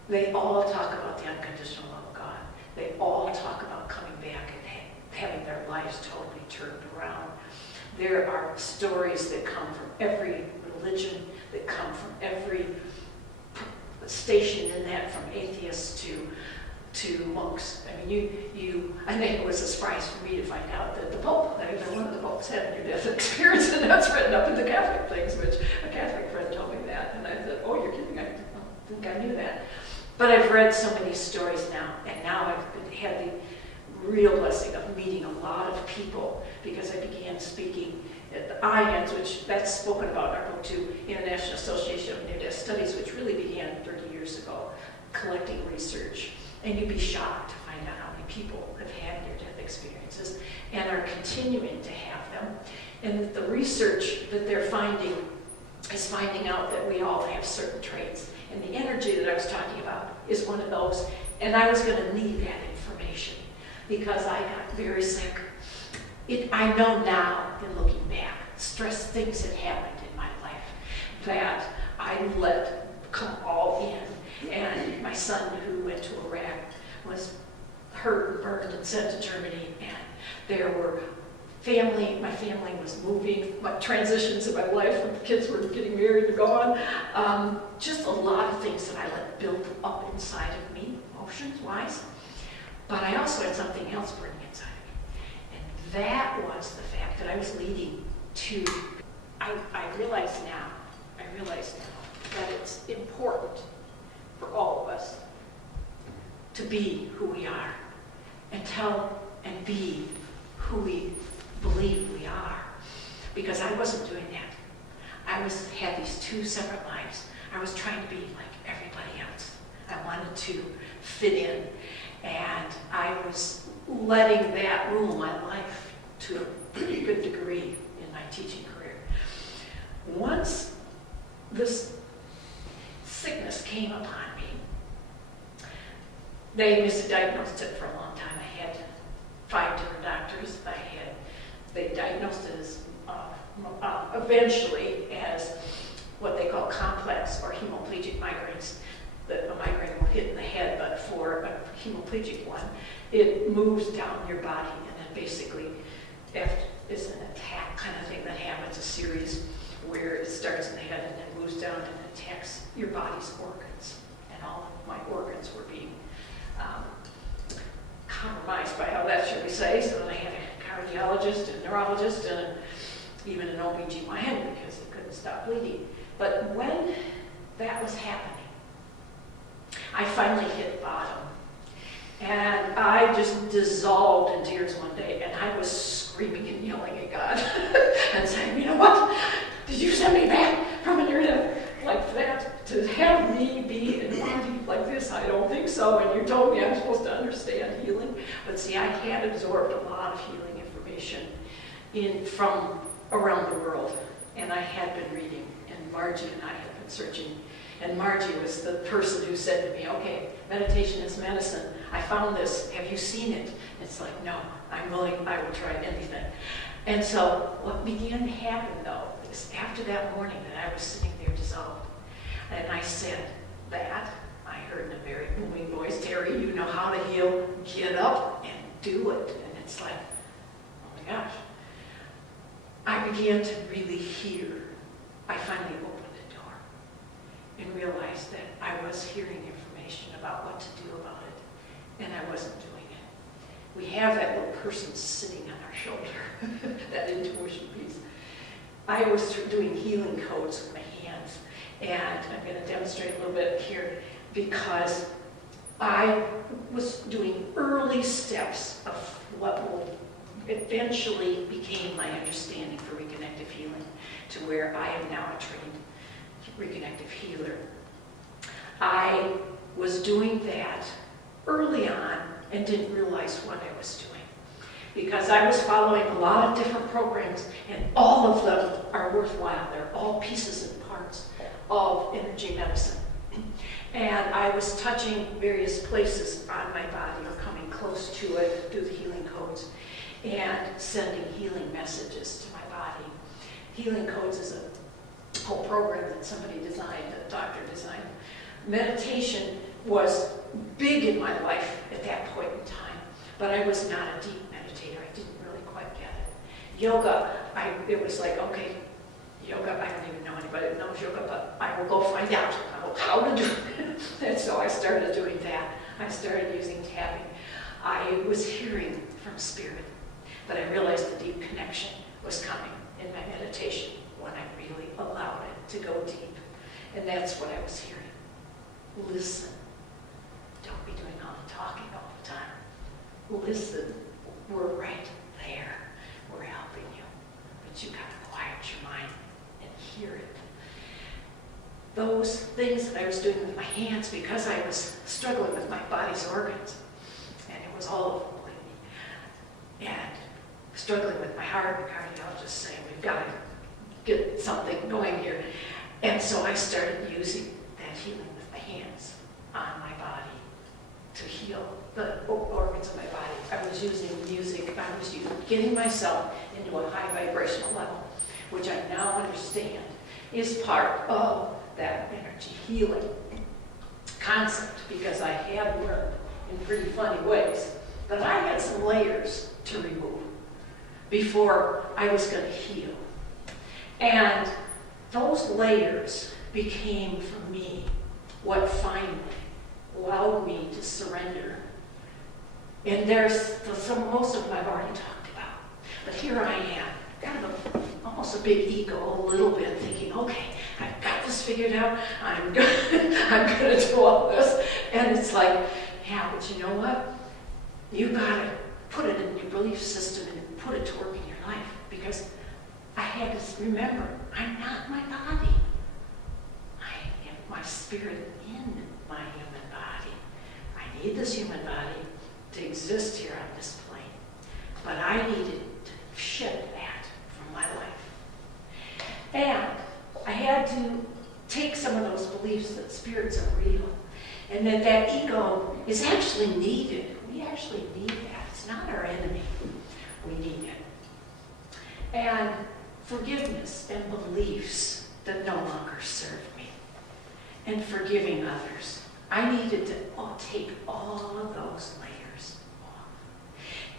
they all talk about the unconditional love of God. They all talk about coming back and having their lives totally turned around. There are stories that come from every religion, that come from every station in that, from atheists to monks. I mean, I think it was a surprise for me to find out that the Pope, one of the popes had a near-death experience, and that's written up in the Catholic things, which a Catholic friend told me that, and I said, oh, you're kidding, I don't think I knew that. But I've read so many stories now, and now I've had the real blessing of meeting a lot of people, because I began speaking at the IANS, which that's spoken about in our book too, International Association of Near-Death Studies, which really began 30 years ago, collecting research. And you'd be shocked to find out how many people have had near-death experiences and are continuing to have them. And the research that they're finding is finding out that we all have certain traits. And the energy that I was talking about is one of those. And I was going to need that information because I got very sick. I know now, in looking back, stress things that happened in my life that I let come all in. And my son, who went to Iraq, was hurt and burned and sent to Germany. And there were my family was moving, transitions in my life when the kids were getting married and gone. Just a lot of things that I let build up inside of me, emotions-wise. But I also had something else burning inside of me. And that was the fact that I was leading to, I realize now that it's important for all of us to be who we are and tell and be who we believe we are. Because I wasn't doing that. I had these two separate lives. I was trying to be like everybody else. I wanted to fit in. And I was letting that rule my life to a pretty good degree in my teaching career. Once this sickness came upon me, they misdiagnosed it for a long time. I had 5 different doctors. They diagnosed it as eventually as what they call complex or hemiplegic migraines. A migraine will hit in the head, but for a hemiplegic one, it moves down your body, and then basically it's an attack kind of thing that happens, a series where it starts in the head and then moves down and attacks your body's organs. And all of my organs were being compromised by how that should we say. So then I had a cardiologist, a neurologist, and even an OBGYN because it couldn't stop bleeding. But when that was happening. I finally hit bottom. And I just dissolved in tears one day, and I was screaming and yelling at God and saying, you know what? Did you send me back from an area like that to have me be in a body like this? I don't think so. And you told me I'm supposed to understand healing. But see, I had absorbed a lot of healing information from around the world. And I had been reading, and Margie and I had been searching. And Margie was the person who said to me, okay, meditation is medicine. I found this. Have you seen it? It's like, no, I'm willing. I will try anything. And so what began to happen, though, is after that morning that I was sitting there dissolved, and I said that, I heard in a very booming voice, Terry, you know how to heal. Get up and do it. And it's like, oh my gosh. I began to really hear. I finally opened the door and realized that I was hearing information about what to do about it, and I wasn't doing it. We have that little person sitting on our shoulder, that intuition piece. I was doing healing codes with my hands, and I'm going to demonstrate a little bit here because I was doing early steps of what will eventually became my understanding for reconnective healing, to where I am now a trained reconnective healer. I was doing that early on and didn't realize what I was doing, because I was following a lot of different programs, and all of them are worthwhile. They're all pieces and parts of energy medicine. And I was touching various places on my body, or coming close to it through the healing codes, and sending healing messages to my body. Healing codes is a whole program that somebody designed, a doctor designed. Meditation was big in my life at that point in time, but I was not a deep meditator. I didn't really quite get it. Yoga, it was like, okay, yoga, I don't even know anybody that knows yoga, but I will go find out how to do it. And so I started doing that. I started using tapping. I was hearing from spirit, but I realized the deep connection was coming in my meditation when I really allowed it to go deep. And that's what I was hearing. Listen. Don't be doing all the talking all the time. Listen. We're right there. We're helping you. But you got to quiet your mind and hear it. Those things that I was doing with my hands, because I was struggling with my body's organs, and it was all over the place, and struggling with my heart, the cardiologist saying, we've got to get something going here. And so I started using that healing with my hands on my body to heal the organs of my body. I was using music. I was getting myself into a high vibrational level, which I now understand is part of that energy healing concept, because I had learned in pretty funny ways that I had some layers to remove before I was going to heal. And those layers became, for me, what finally allowed me to surrender. And most of them I've already talked about. But here I am, kind of almost a big ego, a little bit, thinking, okay, I've got this figured out. I'm going to do all this. And it's like, yeah, but you know what? You got to put it in your belief system and put it to work in your life, because I had to remember, I'm not my body. I am my spirit in my human body. I need this human body to exist here on this plane. But I needed to shift that from my life. And I had to take some of those beliefs that spirits are real, and that ego is actually needed. We actually need that. It's not our enemy. We need it. And forgiveness and beliefs that no longer serve me. And forgiving others. I needed to take all of those layers off.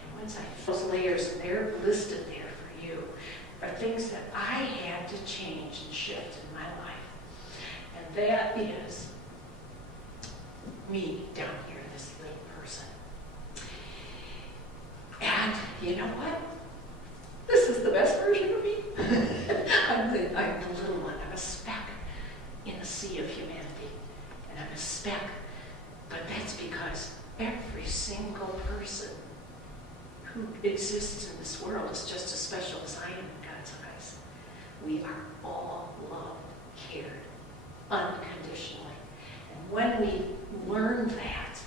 And once those layers, and they're listed there for you, are things that I had to change and shift in my life. And that is me down here, this little person. And you know what? This is the best version of me. I'm the little one. I'm a speck in the sea of humanity. who exists in this world is just as special as I am in God's eyes. We are all loved, cared, unconditionally. And when we learn that,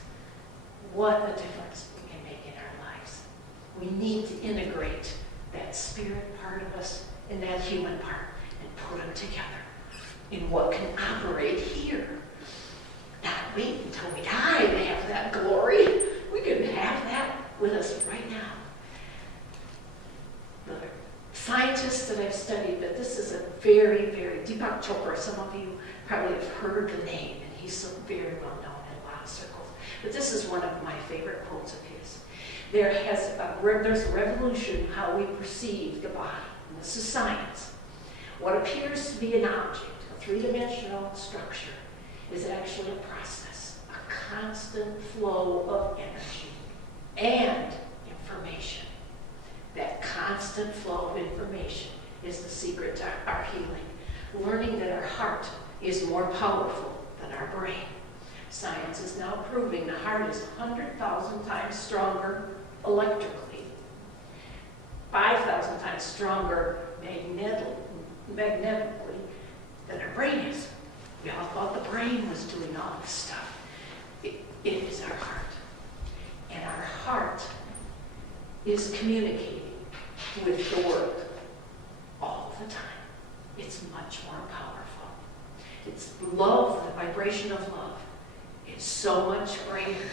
what a difference we can make in our lives. We need to integrate that spirit part of us and that human part and put them together in what can operate here. Not wait until we die to have that glory. We can have that with us right now. The scientists that I've studied, that this is a very, very, Deepak Chopra, some of you probably have heard the name, and he's so very well known in a lot of circles. But this is one of my favorite quotes of his. There's a revolution in how we perceive the body. And this is science. What appears to be an object, a three-dimensional structure, is actually a process, a constant flow of energy and information. That constant flow of information is the secret to our healing. Learning that our heart is more powerful than our brain. Science is now proving the heart is 100,000 times stronger electrically, 5,000 times stronger magnetically than our brain is. We all thought the brain was doing all this stuff. It is our heart. And our heart is communicating with the world all the time. It's much more powerful. It's love, the vibration of love is so much greater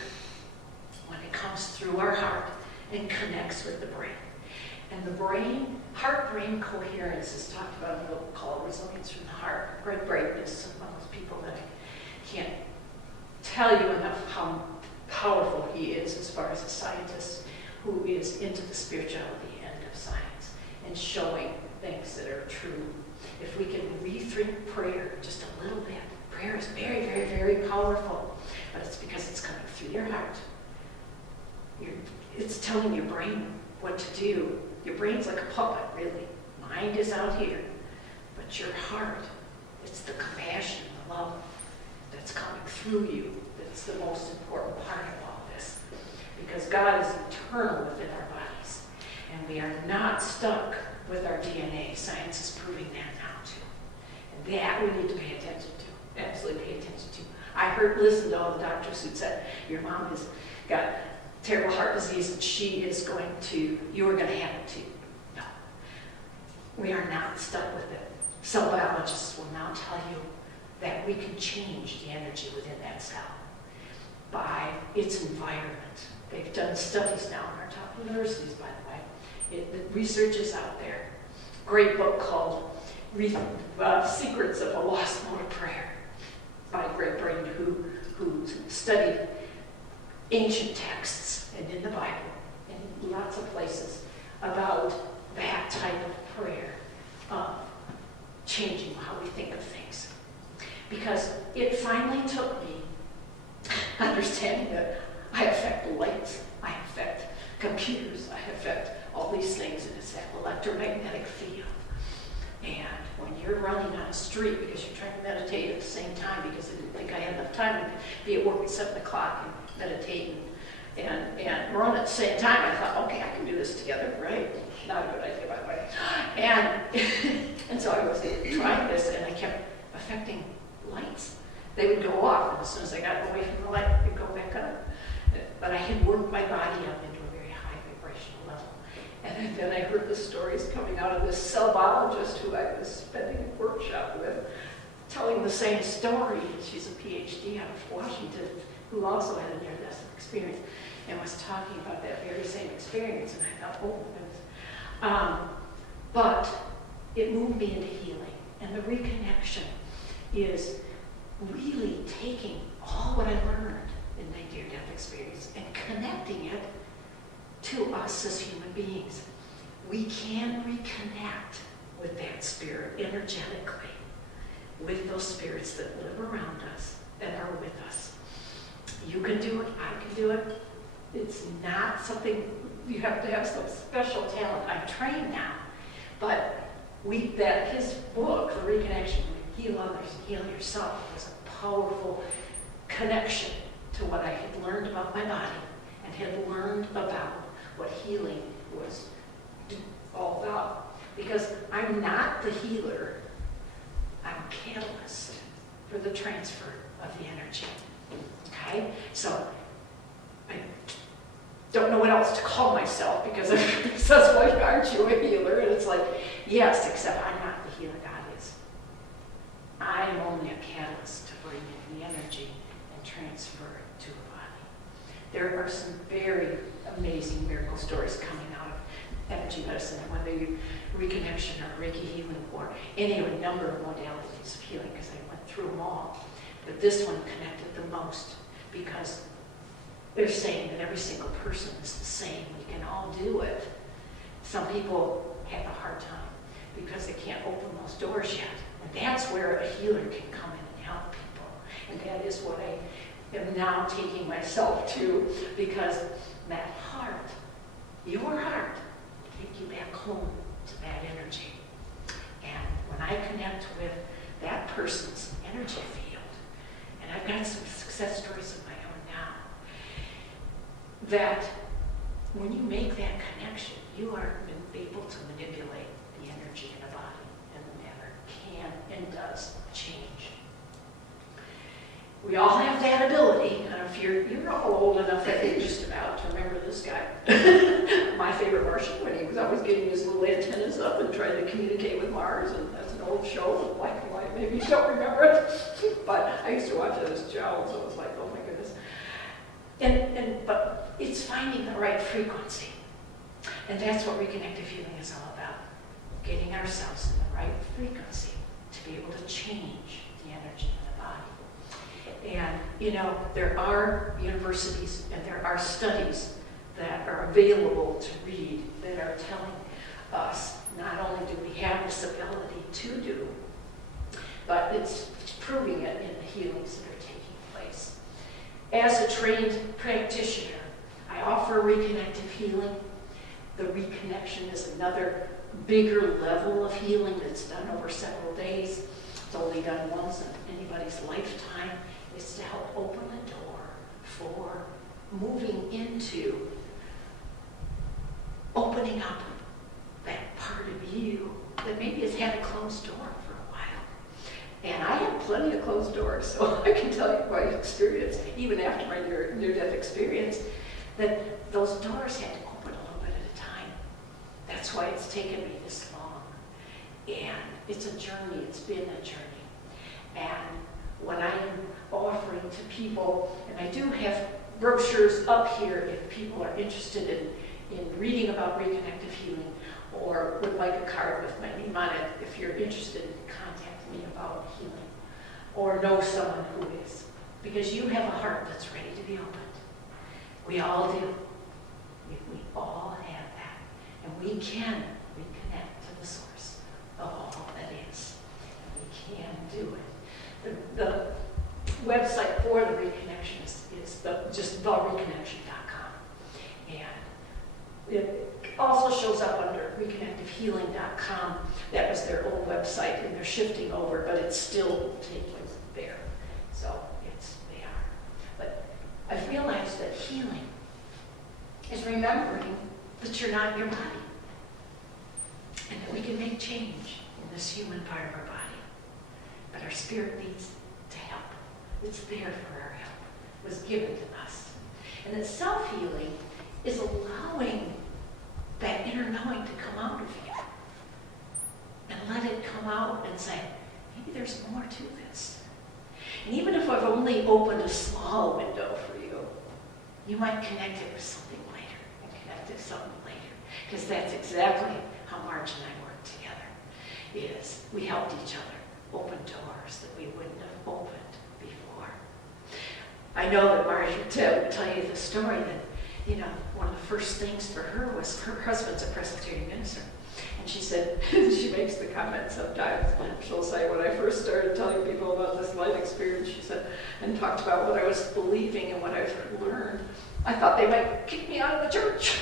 when it comes through our heart and connects with the brain. And the brain, heart-brain coherence is talked about in a book called Resilience from the Heart. Greg Braden is one of those people that I can't tell you enough how powerful he is as far as a scientist who is into the spirituality end of science and showing things that are true. If we can rethink prayer just a little bit, prayer is very, very, very powerful, but it's because it's coming through your heart. It's telling your brain what to do. Your brain's like a puppet, really. Mind is out here, but your heart, it's the compassion, the love that's coming through you that's the most important part of all this. Because God is eternal within our bodies, and we are not stuck with our DNA. Science is proving that now too. And that we need to pay attention to, absolutely pay attention to. I listened to all the doctors who said, your mom has got terrible heart disease and you are going to have it too. No. We are not stuck with it. Cell biologists will now tell you that we can change the energy within that cell by its environment. They've done studies now in our top universities, by the way. The research is out there. Great book called Secrets of a Lost Mode of Prayer by Greg Braden, who studied ancient texts and in the Bible in lots of places about that type of prayer, changing how we think of things. Because it finally took me understanding that I affect lights, I affect computers, I affect all these things, and it's that electromagnetic field. And when you're running on a street because you're trying to meditate at the same time, because I didn't think I had enough time to be at work at 7 o'clock and meditate and run at the same time, I thought, okay, I can do this together, right? Not a good idea, by the way. And so I was trying this, and I kept affecting lights. They would go off, and as soon as I got away from the light, they'd go back up. But I had worked my body up into a very high vibrational level. And then I heard the stories coming out of this cell biologist who I was spending a workshop with, telling the same story. She's a PhD out of Washington, who also had a near-death experience, and was talking about that very same experience. And I thought, oh, goodness. But it moved me into healing. And the reconnection is really taking all what I learned in my near-death experience and connecting it to us as human beings. We can reconnect with that spirit energetically, with those spirits that live around us, that are with us. You can do it, I can do it. It's not something you have to have some special talent. I'm trained now. But his book, The Reconnection, Heal Others, Heal Yourself, was a powerful connection to what I had learned about my body and had learned about what healing was all about. Because I'm not the healer, I'm a catalyst for the transfer of the energy. Okay? So I don't know what else to call myself, because everybody says, well, aren't you a healer? And it's like, yes, except I'm not the healer, God is. I am only a catalyst to bring in the energy and transfer it to a body. There are some very amazing miracle stories coming out of energy medicine, whether you reconnection or Reiki healing or any of a number of modalities of healing, because I went through them all. But this one connected the most, because they're saying that every single person is the same. We can all do it. Some people have a hard time because they can't open those doors yet. And that's where a healer can come in and help people. And that is what I am now taking myself to, because that heart, your heart, take you back home to that energy. And when I connect with that person's energy field, and I've got some success stories of my own now, that when you make that connection, you are able to manipulate the energy in a body, and the matter can and does change. We all have that ability. I don't know if you're all old enough, I think, just about, to remember this guy. My favorite Martian, when he was always getting his little antennas up and trying to communicate with Mars, and that's an old show, black and white. Maybe you don't remember it, but I used to watch it as a child, so it was like, oh my goodness. But it's finding the right frequency, and that's what reconnective healing is all about: getting ourselves in the right frequency to be able to change the energy in the body. And there are universities and there are studies that are available to read that are telling us not only do we have this ability to do, but it's proving it in the healings that are taking place. As a trained practitioner, I offer reconnective healing. The reconnection is another bigger level of healing that's done over several days. It's only done once in anybody's lifetime. It's to help open the door for moving into opening up that part of you that maybe has had a closed door for a while. And I have plenty of closed doors, so I can tell you by experience, even after my near-death experience, that those doors had to open a little bit at a time. That's why it's taken me this long. And it's a journey. It's been a journey. And when I am offering to people, and I do have brochures up here if people are interested in reading about reconnective healing, or would like a card with my name on it if you're interested in contacting me about healing, or know someone who is. Because you have a heart that's ready to be opened. We all do. We all have that. And we can reconnect to the source of all that is. And we can do it. The website for the reconnection is just thereconnection.com. And it also shows up under reconnectivehealing.com. That was their old website, and they're shifting over, but it's still taking there. So it's there. But I've realized that healing is remembering that you're not your body, and that we can make change in this human part of our body. But our spirit needs to help. It's there for our help. It was given to us. And that self-healing is allowing that inner knowing to come out of you. And let it come out and say, maybe there's more to this. And even if I've only opened a small window for you, you might connect it with something later, and connect it with something later. Because that's exactly how Marge and I work together, is we helped each other open doors that we wouldn't have opened before. I know that Marjorie would tell you the story that, one of the first things for her was her husband's a Presbyterian minister. And she said, she makes the comment sometimes, she'll say, when I first started telling people about this life experience, she said, and talked about what I was believing and what I've learned, I thought they might kick me out of the church.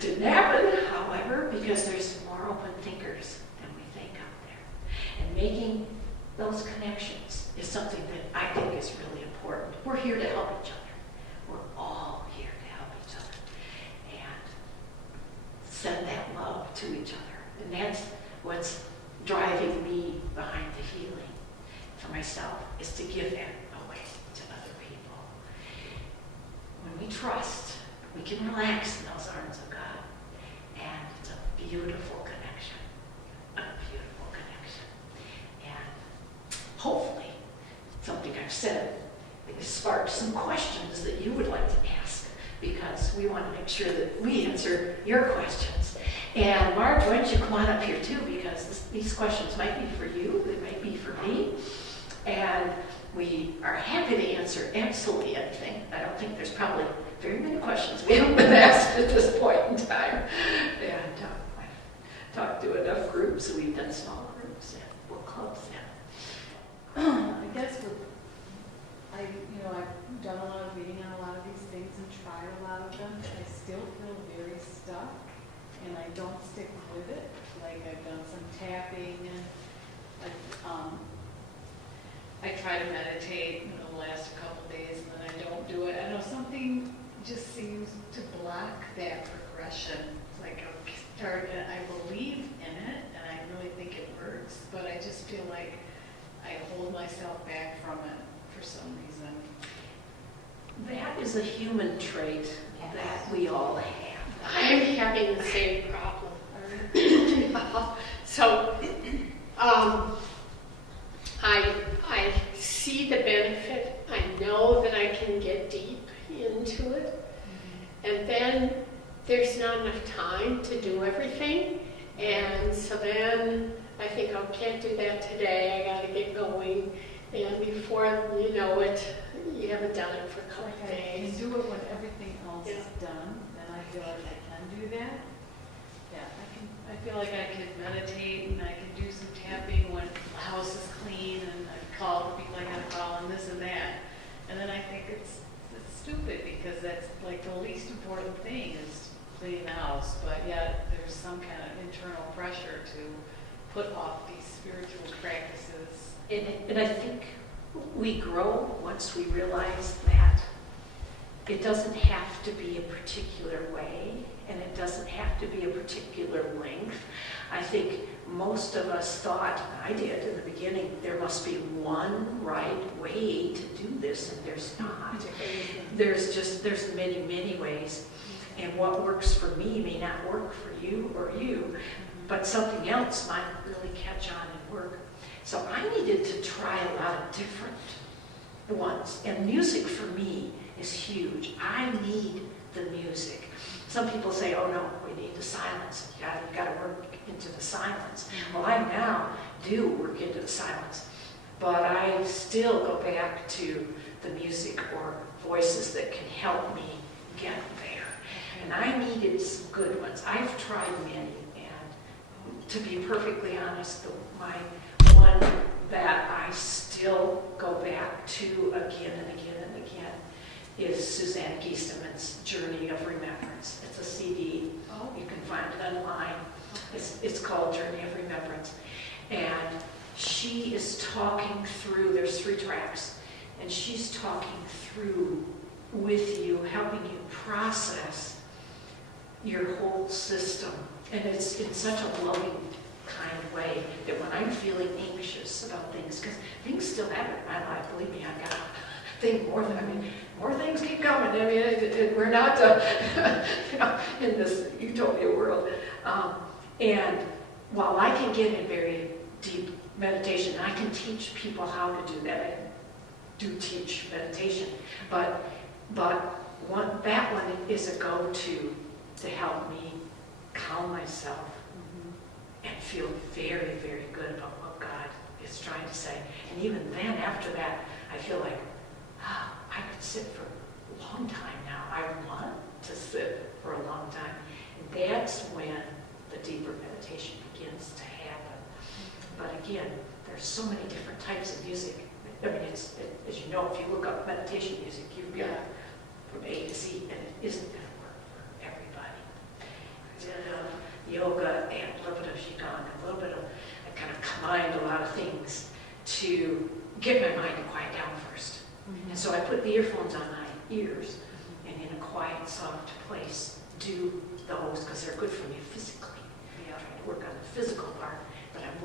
Didn't happen, however, because there's more open thinkers than we think out there. And making those connections is something that I think is really important. We're here to help each other. We're all here to help each other. And send that love to each other. And that's what's driving me behind the healing for myself, is to give that away to other people. When we trust, we can relax in those arms of God. And it's a beautiful connection. A beautiful connection. And hopefully, something I've said has sparked some questions that you would like to ask, because we want to make sure that we answer your questions. And Marge, why don't you come on up here too, because these questions might be for you, they might be for me, and we are happy to answer absolutely anything. I don't think there's probably very many questions we haven't been asked at this point in time. And I've talked to enough groups, we've done small groups and book clubs. I guess I've done a lot of reading on a lot of these things and tried a lot of them. I still feel very stuck, and I don't stick with it. Like, I've done some tapping, and I try to meditate, last a couple days, and then I don't do it. I know something just seems to block that progression. Like, I believe in it, and I really think it works, but I just feel like I hold myself back from it for some reason. That is a human trait that we all have. I'm having the same problem. So, I see the benefit. I know that I can get deep into it. And then there's not enough time to do everything. And so then I think, oh, can't do that today. I got to get going. And before you know it, you haven't done it for a couple of days. I can do it when everything else is done. Then I feel like I can do that. Yeah, I feel like I can meditate and I can do some tapping when the house is clean, and I call the people I got to call and this and that. And then I think it's stupid, because that's like the least important thing is cleaning the house, but yet there's some kind of internal pressure to put off these spiritual practices. And I think we grow once we realize that it doesn't have to be a particular way, and it doesn't have to be a particular length. I think most of us thought, I did in the beginning, there must be one right way to do this, and there's not. There's many, many ways. And what works for me may not work for you or you, but something else might really catch on and work. So I needed to try a lot of different ones. And music for me is huge. I need the music. Some people say, oh no, we need the silence. You got to work into the silence. Well, I now do work into the silence, but I still go back to the music or voices that can help me get there. And I needed some good ones. I've tried many, and to be perfectly honest, my one that I still go back to again and again and again is Suzanne Gieseman's Journey of Remembrance. It's a CD. You can find it online. It's called Journey of Remembrance. And she is talking through, there's 3 tracks, and she's talking through with you, helping you process your whole system. And it's in such a loving kind of way that when I'm feeling anxious about things, because things still happen in my life, believe me, I've got to think more things keep coming. I mean, we're not in this utopia world. And while I can get in very deep meditation, I can teach people how to do that. I do teach meditation, but that one is a go-to to help me calm myself and feel very, very good about what God is trying to say. And even then, after that, I feel like, I could sit for a long time now. I want to sit for a long time. And that's when the deeper meditation begins to happen. But again, there's so many different types of music. I mean, as you know, if you look up meditation music, you've got from A to Z, and it isn't going to work for everybody. Yoga and a little bit of Qigong, a little bit of, I kind of combined a lot of things to get my mind to quiet down first. And so I put the earphones on my ears, and in a quiet, soft place, do those, because they're good for me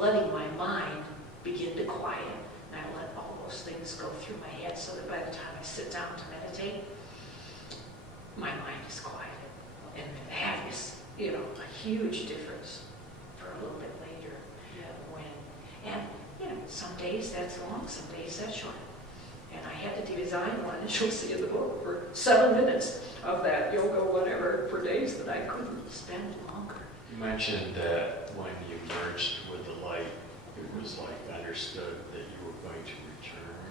letting my mind begin to quiet. And I let all those things go through my head so that by the time I sit down to meditate, my mind is quiet. And that is, a huge difference for a little bit later. And some days that's long, some days that's short. And I had to design one, as you'll see in the book, for 7 minutes of that yoga, whatever, for days that I couldn't spend longer. You mentioned that when you merged with the light, it was like understood that you were going to return.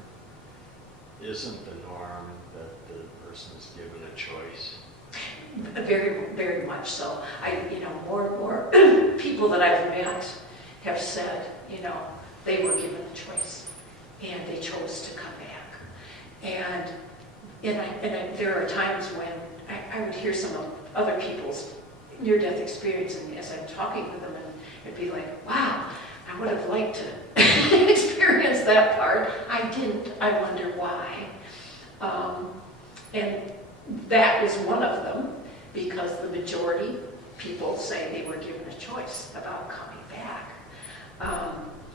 Isn't the norm that the person's given a choice? Very, very much so. More and more people that I've met have said, they were given a choice and they chose to come back. And there are times when I would hear some of other people's near-death experience, and as I'm talking with them, and it'd be like, wow, I would have liked to experience that part. I didn't. I wonder why. And that was one of them, because the majority people say they were given a choice about coming back.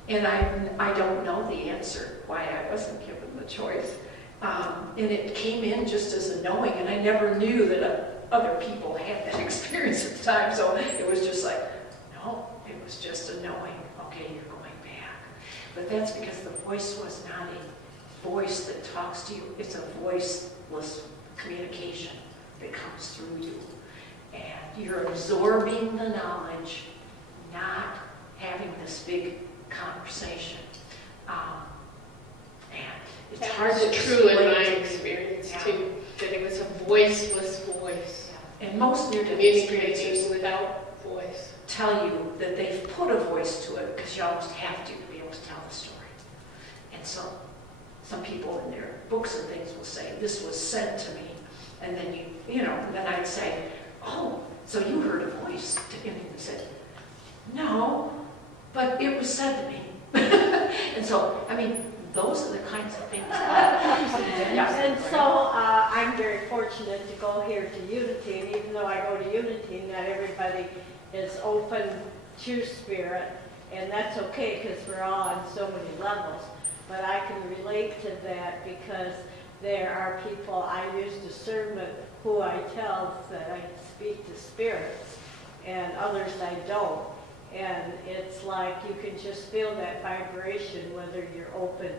And I don't know the answer why I wasn't given the choice. And it came in just as a knowing, and I never knew that other people had that experience at the time. So it was just like, no, it was just a knowing, okay, you're going back. But that's because the voice was not a voice that talks to you. It's a voiceless communication that comes through you. And you're absorbing the knowledge, not having this big conversation. And it's That hard was to true in explain my to you. experience Yeah. too, that it was a voiceless voice. Yeah. And most near-death Communicating experiences without voice. tell you that they've put a voice to it because you almost have to be able to tell the story. And so some people in their books and things will say, this was said to me. And then then I'd say, oh, so you heard a voice. And they said, no, but it was said to me. And so, those are the kinds of things. And so I'm very fortunate to go here to Unity, and even though I go to Unity, not everybody is open to spirit, and that's okay because we're all on so many levels. But I can relate to that because there are people I use discernment who I tell that I speak to spirits, and others I don't. And it's like you can just feel that vibration whether you're open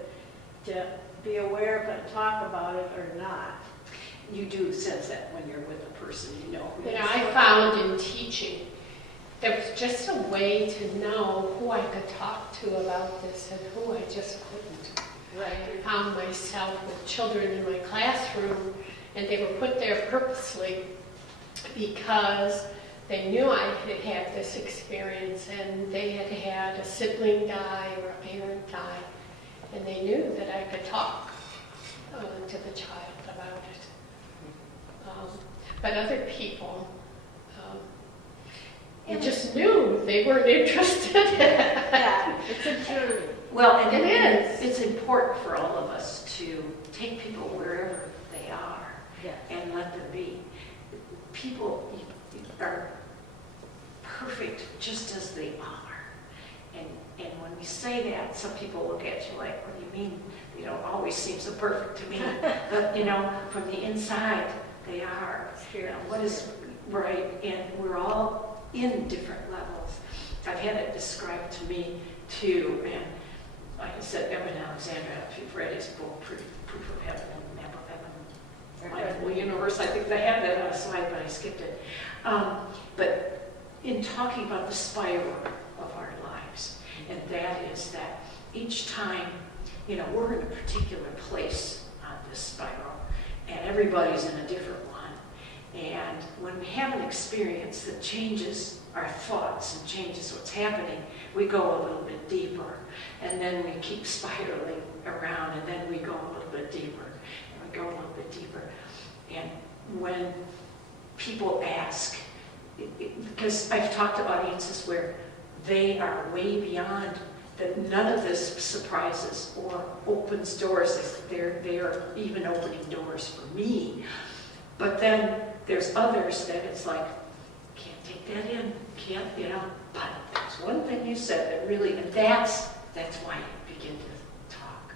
to be aware of it and talk about it or not. You do sense that when you're with a person, who I found in teaching, there was just a way to know who I could talk to about this and who I just couldn't. Right. I found myself with children in my classroom, and they were put there purposely because they knew I had had this experience, and they had had a sibling die or a parent die, and they knew that I could talk to the child about it. But other people, you just knew they weren't interested. Yeah, it's a journey. Well, and It is. It's important for all of us to take people wherever they are Yes. and let them be. People are perfect just as they are. And when we say that, some people look at you like, what do you mean? They don't always seem so perfect to me. But, from the inside, they are. What is right? And we're all in different levels. I've had it described to me, too. And like I said, Evan Alexander, if you've read his book, Proof of Heaven and Map of Heaven, Mindful Universe, I think they had that on a slide, but I skipped it. But in talking about the spiral of our lives, and that is that each time, we're in a particular place on this spiral, and everybody's in a different one. And when we have an experience that changes our thoughts and changes what's happening, we go a little bit deeper. And then we keep spiraling around, and then we go a little bit deeper, and we go a little bit deeper. And when people ask, because I've talked to audiences where they are way beyond, that none of this surprises or opens doors. They are even opening doors for me. But then there's others that it's like, can't take that in, but there's one thing you said that really, and that's why you begin to talk.